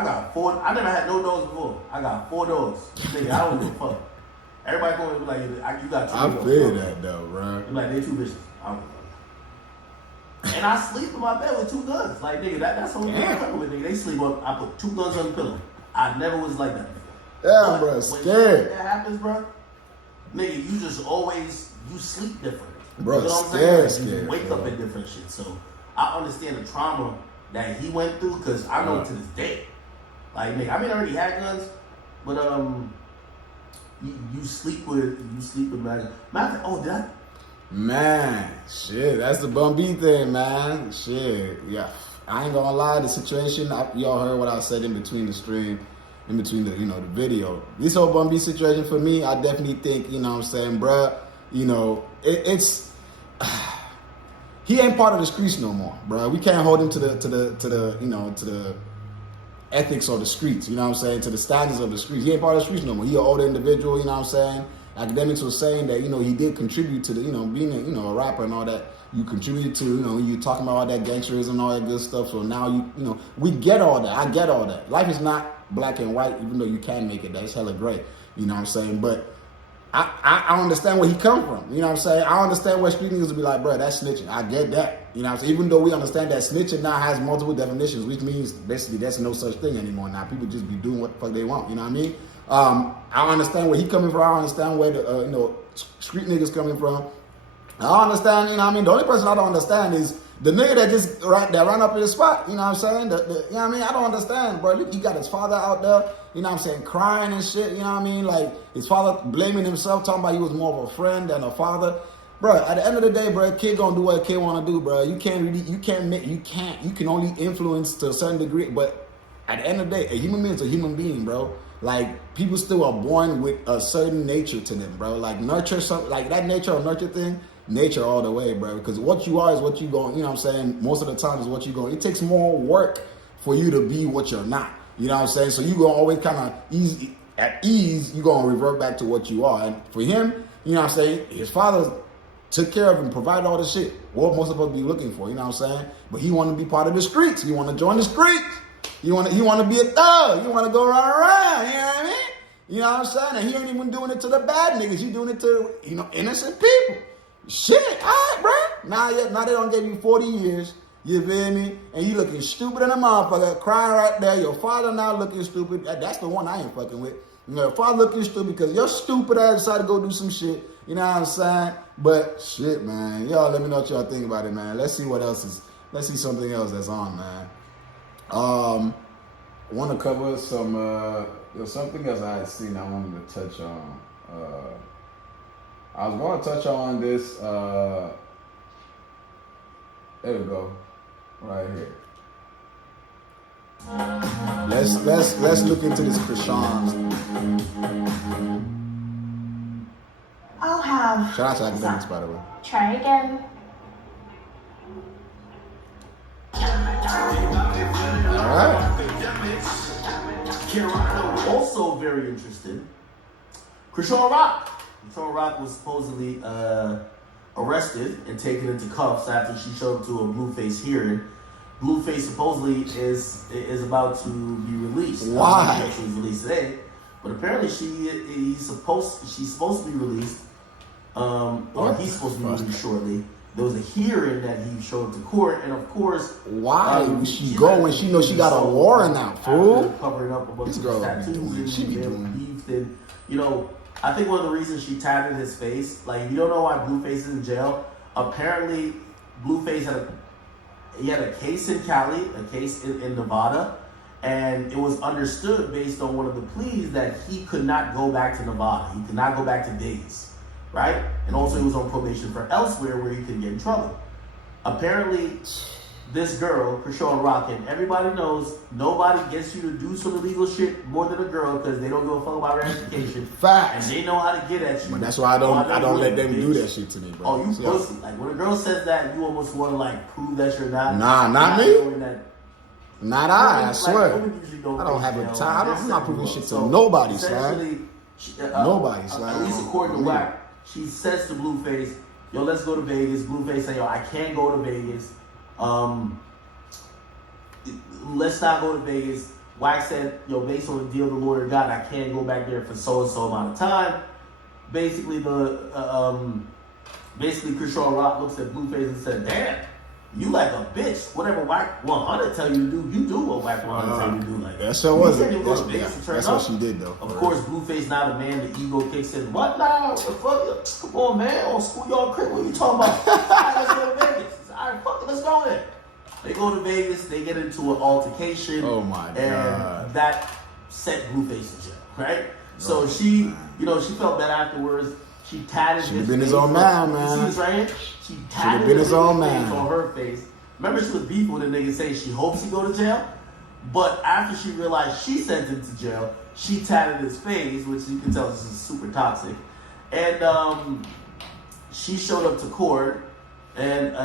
got 4. I never had no dogs before. I got 4 dogs. Nigga, I don't give a fuck. Everybody going to be like, you got 2 dogs. I feel that though, bro. Like, they 2 bitches. I don't give a fuck. And I sleep in my bed with 2 guns. Like, nigga, that's the only thing I fuck with, nigga. They sleep up. I put 2 guns on the pillow. I never was like that before. Yeah, bro, scared. When that happens, bro, nigga, you just always, you sleep different. Bro, you know what I'm saying? scared. You wake up in different shit. So, I understand the trauma that he went through because I know to this day. Like, nigga, I mean, I already had guns, but you sleep with magic. Man, shit, that's the Bun B thing, man. Shit, yeah. I ain't gonna lie, the situation, y'all heard what I said in between the stream, in between the, you know, the video. This whole Bun B situation for me, I definitely think, you know what I'm saying, bruh, you know, it's he ain't part of the streets no more, bro. We can't hold him to the you know, to the ethics of the streets, you know what I'm saying, to the standards of the streets. He ain't part of the streets no more. He an older individual, you know what I'm saying. Akademiks was saying that, you know, he did contribute to the, you know, being a, you know, a rapper and all that. You contributed to, you know, you talking about all that gangsterism and all that good stuff. So now you know, we get all that. I get all that. Life is not black and white, even though you can make it. That's hella great. You know what I'm saying? But I understand where he come from. You know what I'm saying? I understand where street niggas will be like, bro, that's snitching. I get that. You know what I'm saying? Even though we understand that snitching now has multiple definitions, which means basically there's no such thing anymore now. People just be doing what the fuck they want. You know what I mean? I understand where he coming from. I understand where the street niggas coming from. I understand, you know what I mean? The only person I don't understand is the nigga that ran up in the spot, you know what I'm saying? You know what I mean? I don't understand, bro. Look, he got his father out there, you know what I'm saying, crying and shit, you know what I mean? Like, his father blaming himself, talking about he was more of a friend than a father. Bro, at the end of the day, bro, a kid gonna do what a kid wanna do, bro. You can only influence to a certain degree, but at the end of the day, a human being is a human being, bro. Like, people still are born with a certain nature to them, bro. Like, nurture something, like that nature or nurture thing, nature all the way, bro. Because what you are is what you going, you know what I'm saying? Most of the time is what you going. It takes more work for you to be what you're not. You know what I'm saying? So you gonna always kind of at ease, you gonna revert back to what you are. And for him, you know what I'm saying? His father took care of him, provided all the shit. What most of us be looking for, you know what I'm saying? But he want to be part of the streets. He want to join the streets. You want to be a thug. You want to go around. You know what I mean? You know what I'm saying? And he ain't even doing it to the bad niggas. He doing it to, innocent people. Shit, all right, bro. Now they don't give you 40 years. You feel me? And you looking stupid in a motherfucker, crying right there. Your father now looking stupid. That's the one I ain't fucking with. Your father looking stupid because your stupid ass decided to go do some shit. You know what I'm saying? But shit, man. Y'all let me know what y'all think about it, man. Let's see what else is. Let's see something else that's on, man. I want to cover some. There's something else I had seen I wanted to touch on. I was going to touch on this. There we go, right here. Let's look into this Chrisean. I'll have. Shout out to Akademiks, by the way. Try again. Also very interested, Chrisean Rock. Chrisean Rock was supposedly arrested and taken into cuffs after she showed up to a Blueface hearing. Blueface supposedly is about to be released. Why? She was released today, but apparently she's supposed to be released, or he's supposed to be released shortly. There was a hearing that he showed up to court, and of course, why would she go when she knows she got a warrant out, fool? Covering up a bunch of tattoos, she be doing. And, I think one of the reasons she tatted his face, like, if you don't know why Blueface is in jail, apparently Blueface had a case in Cali, a case in Nevada, and it was understood based on one of the pleas that he could not go back to Nevada. He could not go back to Vegas, right? And also he was on probation for elsewhere where he could get in trouble. Apparently, this girl, Chrisean Rock, and everybody knows nobody gets you to do some illegal shit more than a girl because they don't give a fuck about reputation. Facts. And they know how to get at you. But that's why I don't let them do that shit to me, bro. Oh, you pussy. Like, when a girl says that, you almost want to, like, prove that you're not. Nah, not me. Not I swear. Like, I don't have a time. I'm not proving shit to nobody, Slime. Nobody, Slime. At least according to Wack, she says to Blueface, yo, let's go to Vegas. Blueface say, yo, I can't go to Vegas. Let's not go to Vegas. Wack said, yo, based on the deal the lawyer got, I can't go back there for so and so amount of time. Basically, Chrisean Rock looks at Blueface and said, damn, you like a bitch. Whatever Wack 100 tell you to do, you do what Wack 100 tell you to do. Like, that's what she did, though. Of course, Blueface not a man. The ego kicks in. What now? What the fuck? Come on, man. On schoolyard crib. What are you talking about? All right, let's go to Vegas. All right, fuck it. Let's go there. They go to Vegas. They get into an altercation. Oh my god! And that sent Blueface in jail, right? So she felt bad afterwards. She tatted. Should have been his own man, man. See this right here? She tatted his own man on her face. Remember, she was beefing with a nigga saying she hopes he go to jail. But after she realized she sent him to jail, she tatted his face, which you can tell this is super toxic. And she showed up to court, and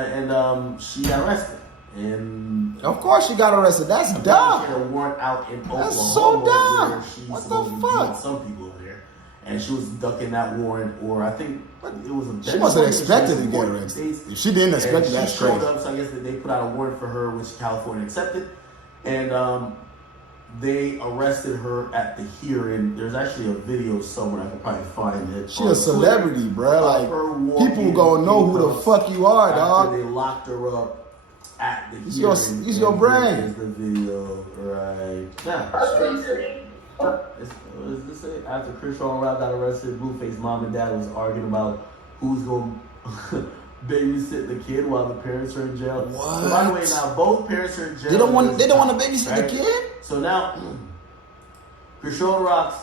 she got arrested. And of course she got arrested. That's dumb. She had a warrant out in Oklahoma. That's so dumb. What the fuck? Some people over there, and she was ducking that warrant, or I think it was a. She wasn't expected to get arrested. If she didn't expect it, that's crazy. She showed up, so I guess that they put out a warrant for her, which California accepted, and they arrested her at the hearing. There's actually a video somewhere I could probably find it. She a celebrity, bro. Like, people gonna know who the fuck you are, dog. They locked her up at the hearing. It's your brain. Here's the video right now. This it? After Chrisean Rock got arrested, Blueface mom and dad was arguing about who's going to babysit the kid while the parents are in jail. What? So by the way, now both parents are in jail. They don't want to babysit right? the kid? So now, Chrisean Rock's,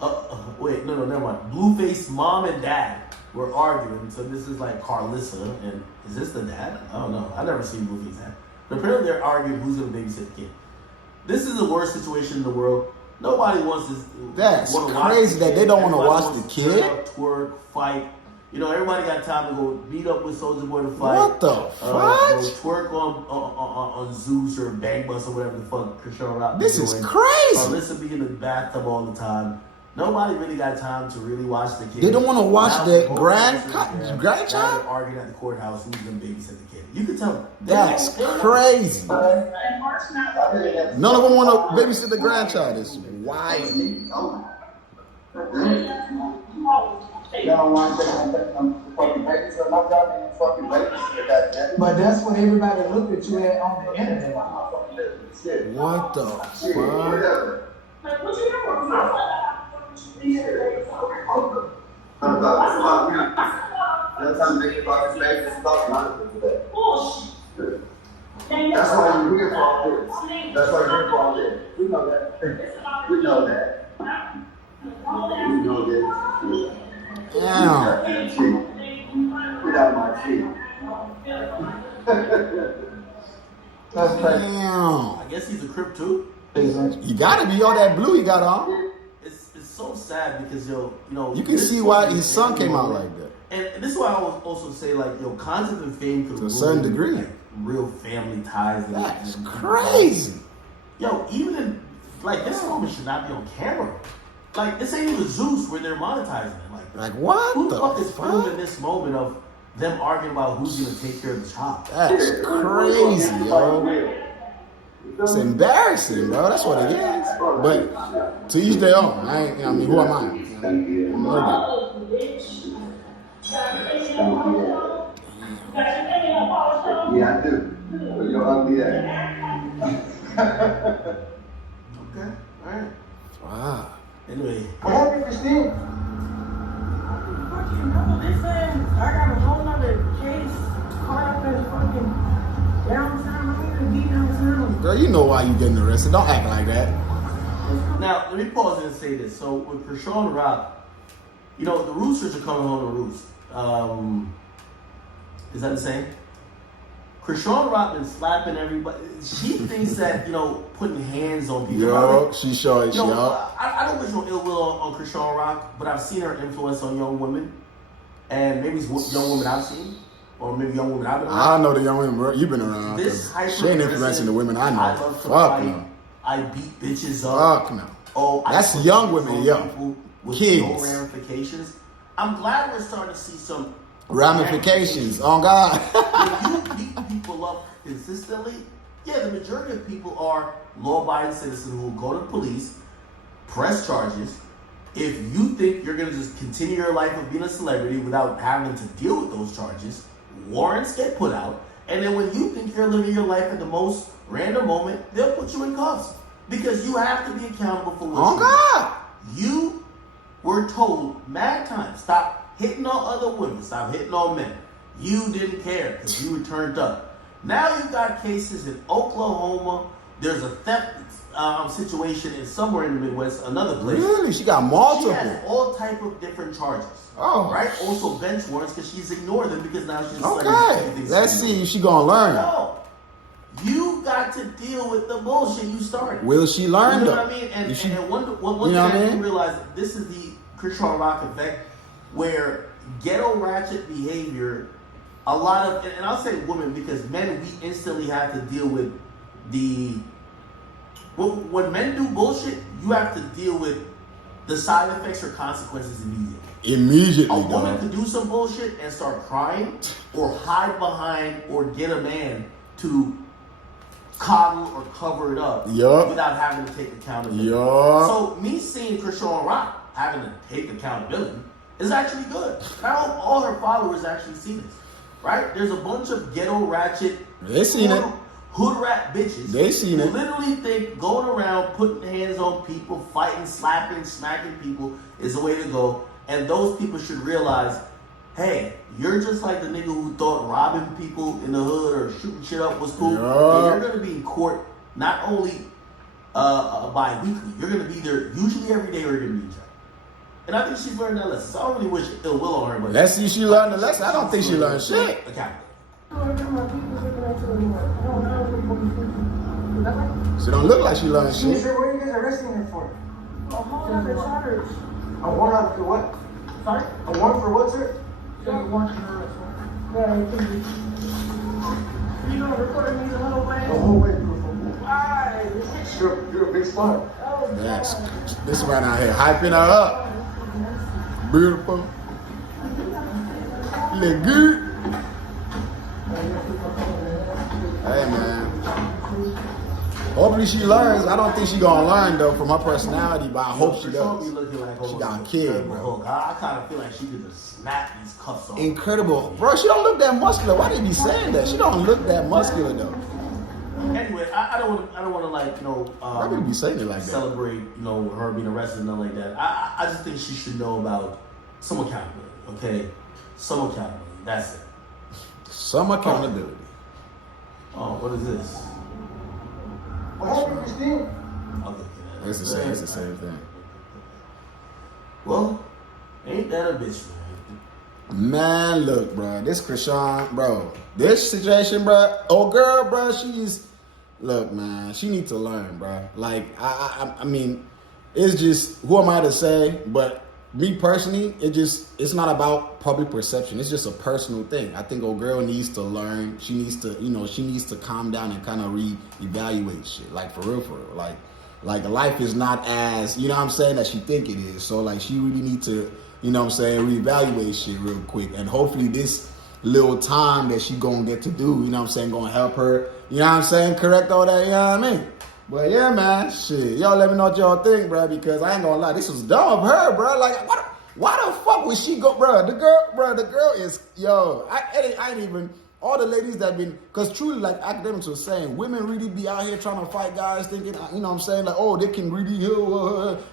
never mind. Blueface mom and dad were arguing. So this is like Carlissa, and is this the dad? I don't know. I've never seen Blueface dad. But apparently they're arguing who's going to babysit the kid. This is the worst situation in the world. Nobody wants this. That's crazy that they don't want to watch the kid. Twerk, fight. You know, everybody got time to go beat up with Soulja Boy to fight. What the fuck? Go twerk on Zeus or Bang Bus or whatever the fuck Chrisean Rock. This is crazy. Listen, be in the bathtub all the time. Nobody really got time to really watch the kid. They don't want to watch the grandchild? Arguing at the courthouse who's going to babysit the kid. You can tell. That's crazy. None of them want to babysit the grandchild. It's wild. But that's what everybody looked at you at on the internet. What the fuck? That's why you're here for all this. That's why you're here for all this. We know that. We know that. We know this. Damn. Get out of my seat. That's crazy. Damn. I guess he's a Crip too. You gotta be all that blue he got on. It's so sad because you know you can see why his son came out like that. And this is why I would also say content and fame could to a certain degree. Like, real family ties. That's crazy. Yo, even in this moment should not be on camera. Like this ain't even Zeus where they're monetizing it. Like what? Who the fuck is filming this moment of them arguing about who's gonna take care of the child? That's crazy, yo. It's embarrassing, bro. That's what it is. But to each their own. I mean, who am I? Yeah, I do. You're ugly ass. Okay, alright. Wow. Anyway. What happened, Christine? Listen, I got a whole other case caught up in fucking downtown. I'm gonna be downtown. Girl, you know why you getting arrested. Don't act like that. Now, let me pause and say this. So, with Chrisean Rock, the roosters are coming home to roost. Is that the same? Chrisean Rock been slapping everybody. She thinks that, putting hands on people. Yo, she sure is, I don't wish no ill will on Chrisean Rock, but I've seen her influence on young women. And maybe it's young women I've seen. Or maybe young women I've been around. I know the young women you've been around. She ain't influencing the women I know. I love to Fuck fight. no. I beat bitches up. Fuck no. Oh, that's young women, yo. With Kids. no ramifications. I'm glad we're starting to see some ramifications. On God. If you beat people up consistently, the majority of people are law-abiding citizens who will go to the police, press charges. If you think you're going to just continue your life of being a celebrity without having to deal with those charges, warrants get put out. And then when you think you're living your life at the most random moment, they'll put you in cuffs. Because you have to be accountable for what you do. God. You were told mad times, stop hitting on other women, stop hitting on men. You didn't care because you were turned up. Now you got cases in Oklahoma. There's a theft situation in somewhere in the Midwest, another place. Really? She got multiple. She has all type of different charges. Oh. Right? Also bench warrants because she's ignored them because now she's okay. Let's see if she gonna learn. No. You got to deal with the bullshit you started. Will she learn You know though? what I mean? And one you thing know I what I mean? do realize, this is the Chrisean Rock effect, where ghetto ratchet behavior, a lot of, and I'll say women because men, we instantly have to deal with when men do bullshit, you have to deal with the side effects or consequences immediately. A woman could do some bullshit and start crying or hide behind or get a man to coddle or cover it up without having to take accountability. So me seeing Chrisean Rock having to take accountability is actually good. Now all her followers actually see this, right? There's a bunch of ghetto ratchet they seen it hood rat bitches. They seen it. Literally think going around putting hands on people, fighting, slapping, smacking people is the way to go. And those people should realize, hey, you're just like the nigga who thought robbing people in the hood or shooting shit up was cool. Yeah, you're gonna be in court not only bi-weekly, you're gonna be there usually every day or you're gonna be in jail. And I think she's learned that lesson. So I don't really wish ill will on her, but let's see if she learned the lesson. I don't think she learned shit. Okay. She don't look like she learned shit. Sir, what are you guys arresting her for? A warrant for charge. A warrant for what? Sorry? A warrant for what, sir? A warrant for arrest. Yeah, I think you know, recording me the whole way. The whole way, bro. Why? You're a big spot. Yes. This man out here hyping her up. Beautiful. Look good. Hey, man. Hopefully she learns. I don't think she gonna learn though from her personality, but I hope she does. She got a kid, bro. I kind of feel like she could just snap these cuffs off. Incredible, bro. She don't look that muscular. Why they be saying that? She don't look that muscular though. Anyway, I don't want to like Why would you be saying it like that? Celebrate her being arrested and nothing like that. I just think she should know about some accountability. Okay, some accountability. That's it. Some accountability. Oh, what is this? What happened, Christine? It's the same thing. Well, ain't that a bitch, man? Look, bro, this Chrisean, bro, this situation, bro. Oh, girl, bro, look, man, she needs to learn, bro. Like, I mean, it's just, who am I to say? But me personally, it's not about public perception. It's just a personal thing. I think old girl needs to learn. She needs to, she needs to calm down and kind of reevaluate shit. Like, for real. Like life is not as, you know what I'm saying, that she think it is. So, like, she really need to, you know what I'm saying, reevaluate shit real quick. And hopefully this little time that she gonna get to do, you know what I'm saying, gonna help her, you know what I'm saying, correct all that, you know what I mean? But yeah, man, shit, y'all let me know what y'all think, bro, because I ain't gonna lie, this was dumb of her, bro. Like, why the fuck would she go, bro? The girl is, yo, I ain't even, all the ladies that been, because truly, like Akademiks was saying, women really be out here trying to fight guys thinking, you know what I'm saying, like, oh, they can really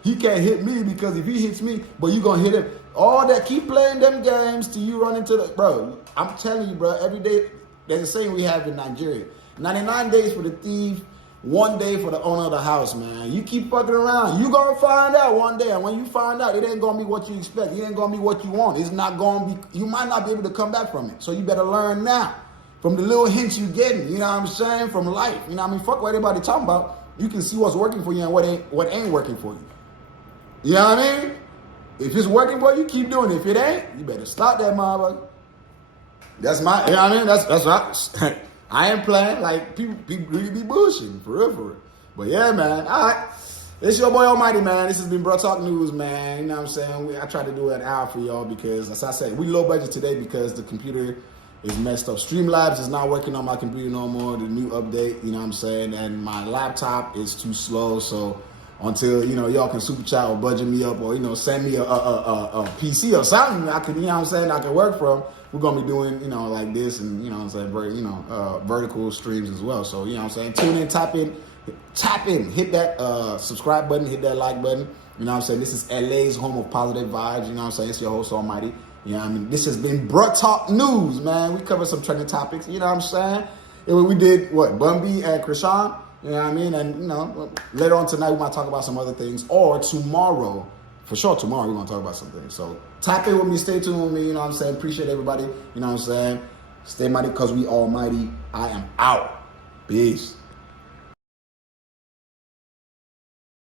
he can't hit me because if he hits me, but you gonna hit him. All that, keep playing them games till you run into the, bro, I'm telling you, bro, every day, there's a saying we have in Nigeria, 99 days for the thief, 1 day for the owner of the house, man. You keep fucking around, you gonna find out one day, and when you find out, it ain't gonna be what you expect, it ain't gonna be what you want, it's not gonna be, you might not be able to come back from it, so you better learn now, from the little hints you getting, you know what I'm saying, from life, you know what I mean, fuck what everybody talking about, you can see what's working for you and what ain't working for you, you know what I mean? If it's working for you, keep doing it. If it ain't, you better stop that motherfucker. That's my, you know what I mean? That's what I ain't playing. Like, people really be bullshitting, for real. But yeah, man, all right. It's your boy Almighty, man. This has been Bro Talk News, man. You know what I'm saying? I tried to do an hour for y'all because, as I said, we low budget today because the computer is messed up. Streamlabs is not working on my computer no more. The new update, you know what I'm saying? And my laptop is too slow, so until, you know, y'all can super chat or budget me up or, you know, send me a PC or something I can, you know what I'm saying, I can work from. We're going to be doing, you know, like this and, you know what I'm saying, vertical streams as well. So, you know what I'm saying, tune in, tap in, hit that subscribe button, hit that like button. You know what I'm saying, this is LA's home of positive vibes. You know what I'm saying, it's your host Almighty. You know what I mean, this has been Bro Talk News, man. We covered some trending topics, you know what I'm saying. We did, Bun B and Chrisean. You know what I mean? And, you know, later on tonight, we might talk about some other things. Or tomorrow, for sure, tomorrow, we're going to talk about some things. So tap in with me, stay tuned with me, you know what I'm saying? Appreciate everybody, you know what I'm saying? Stay mighty because we almighty. I am out. Peace.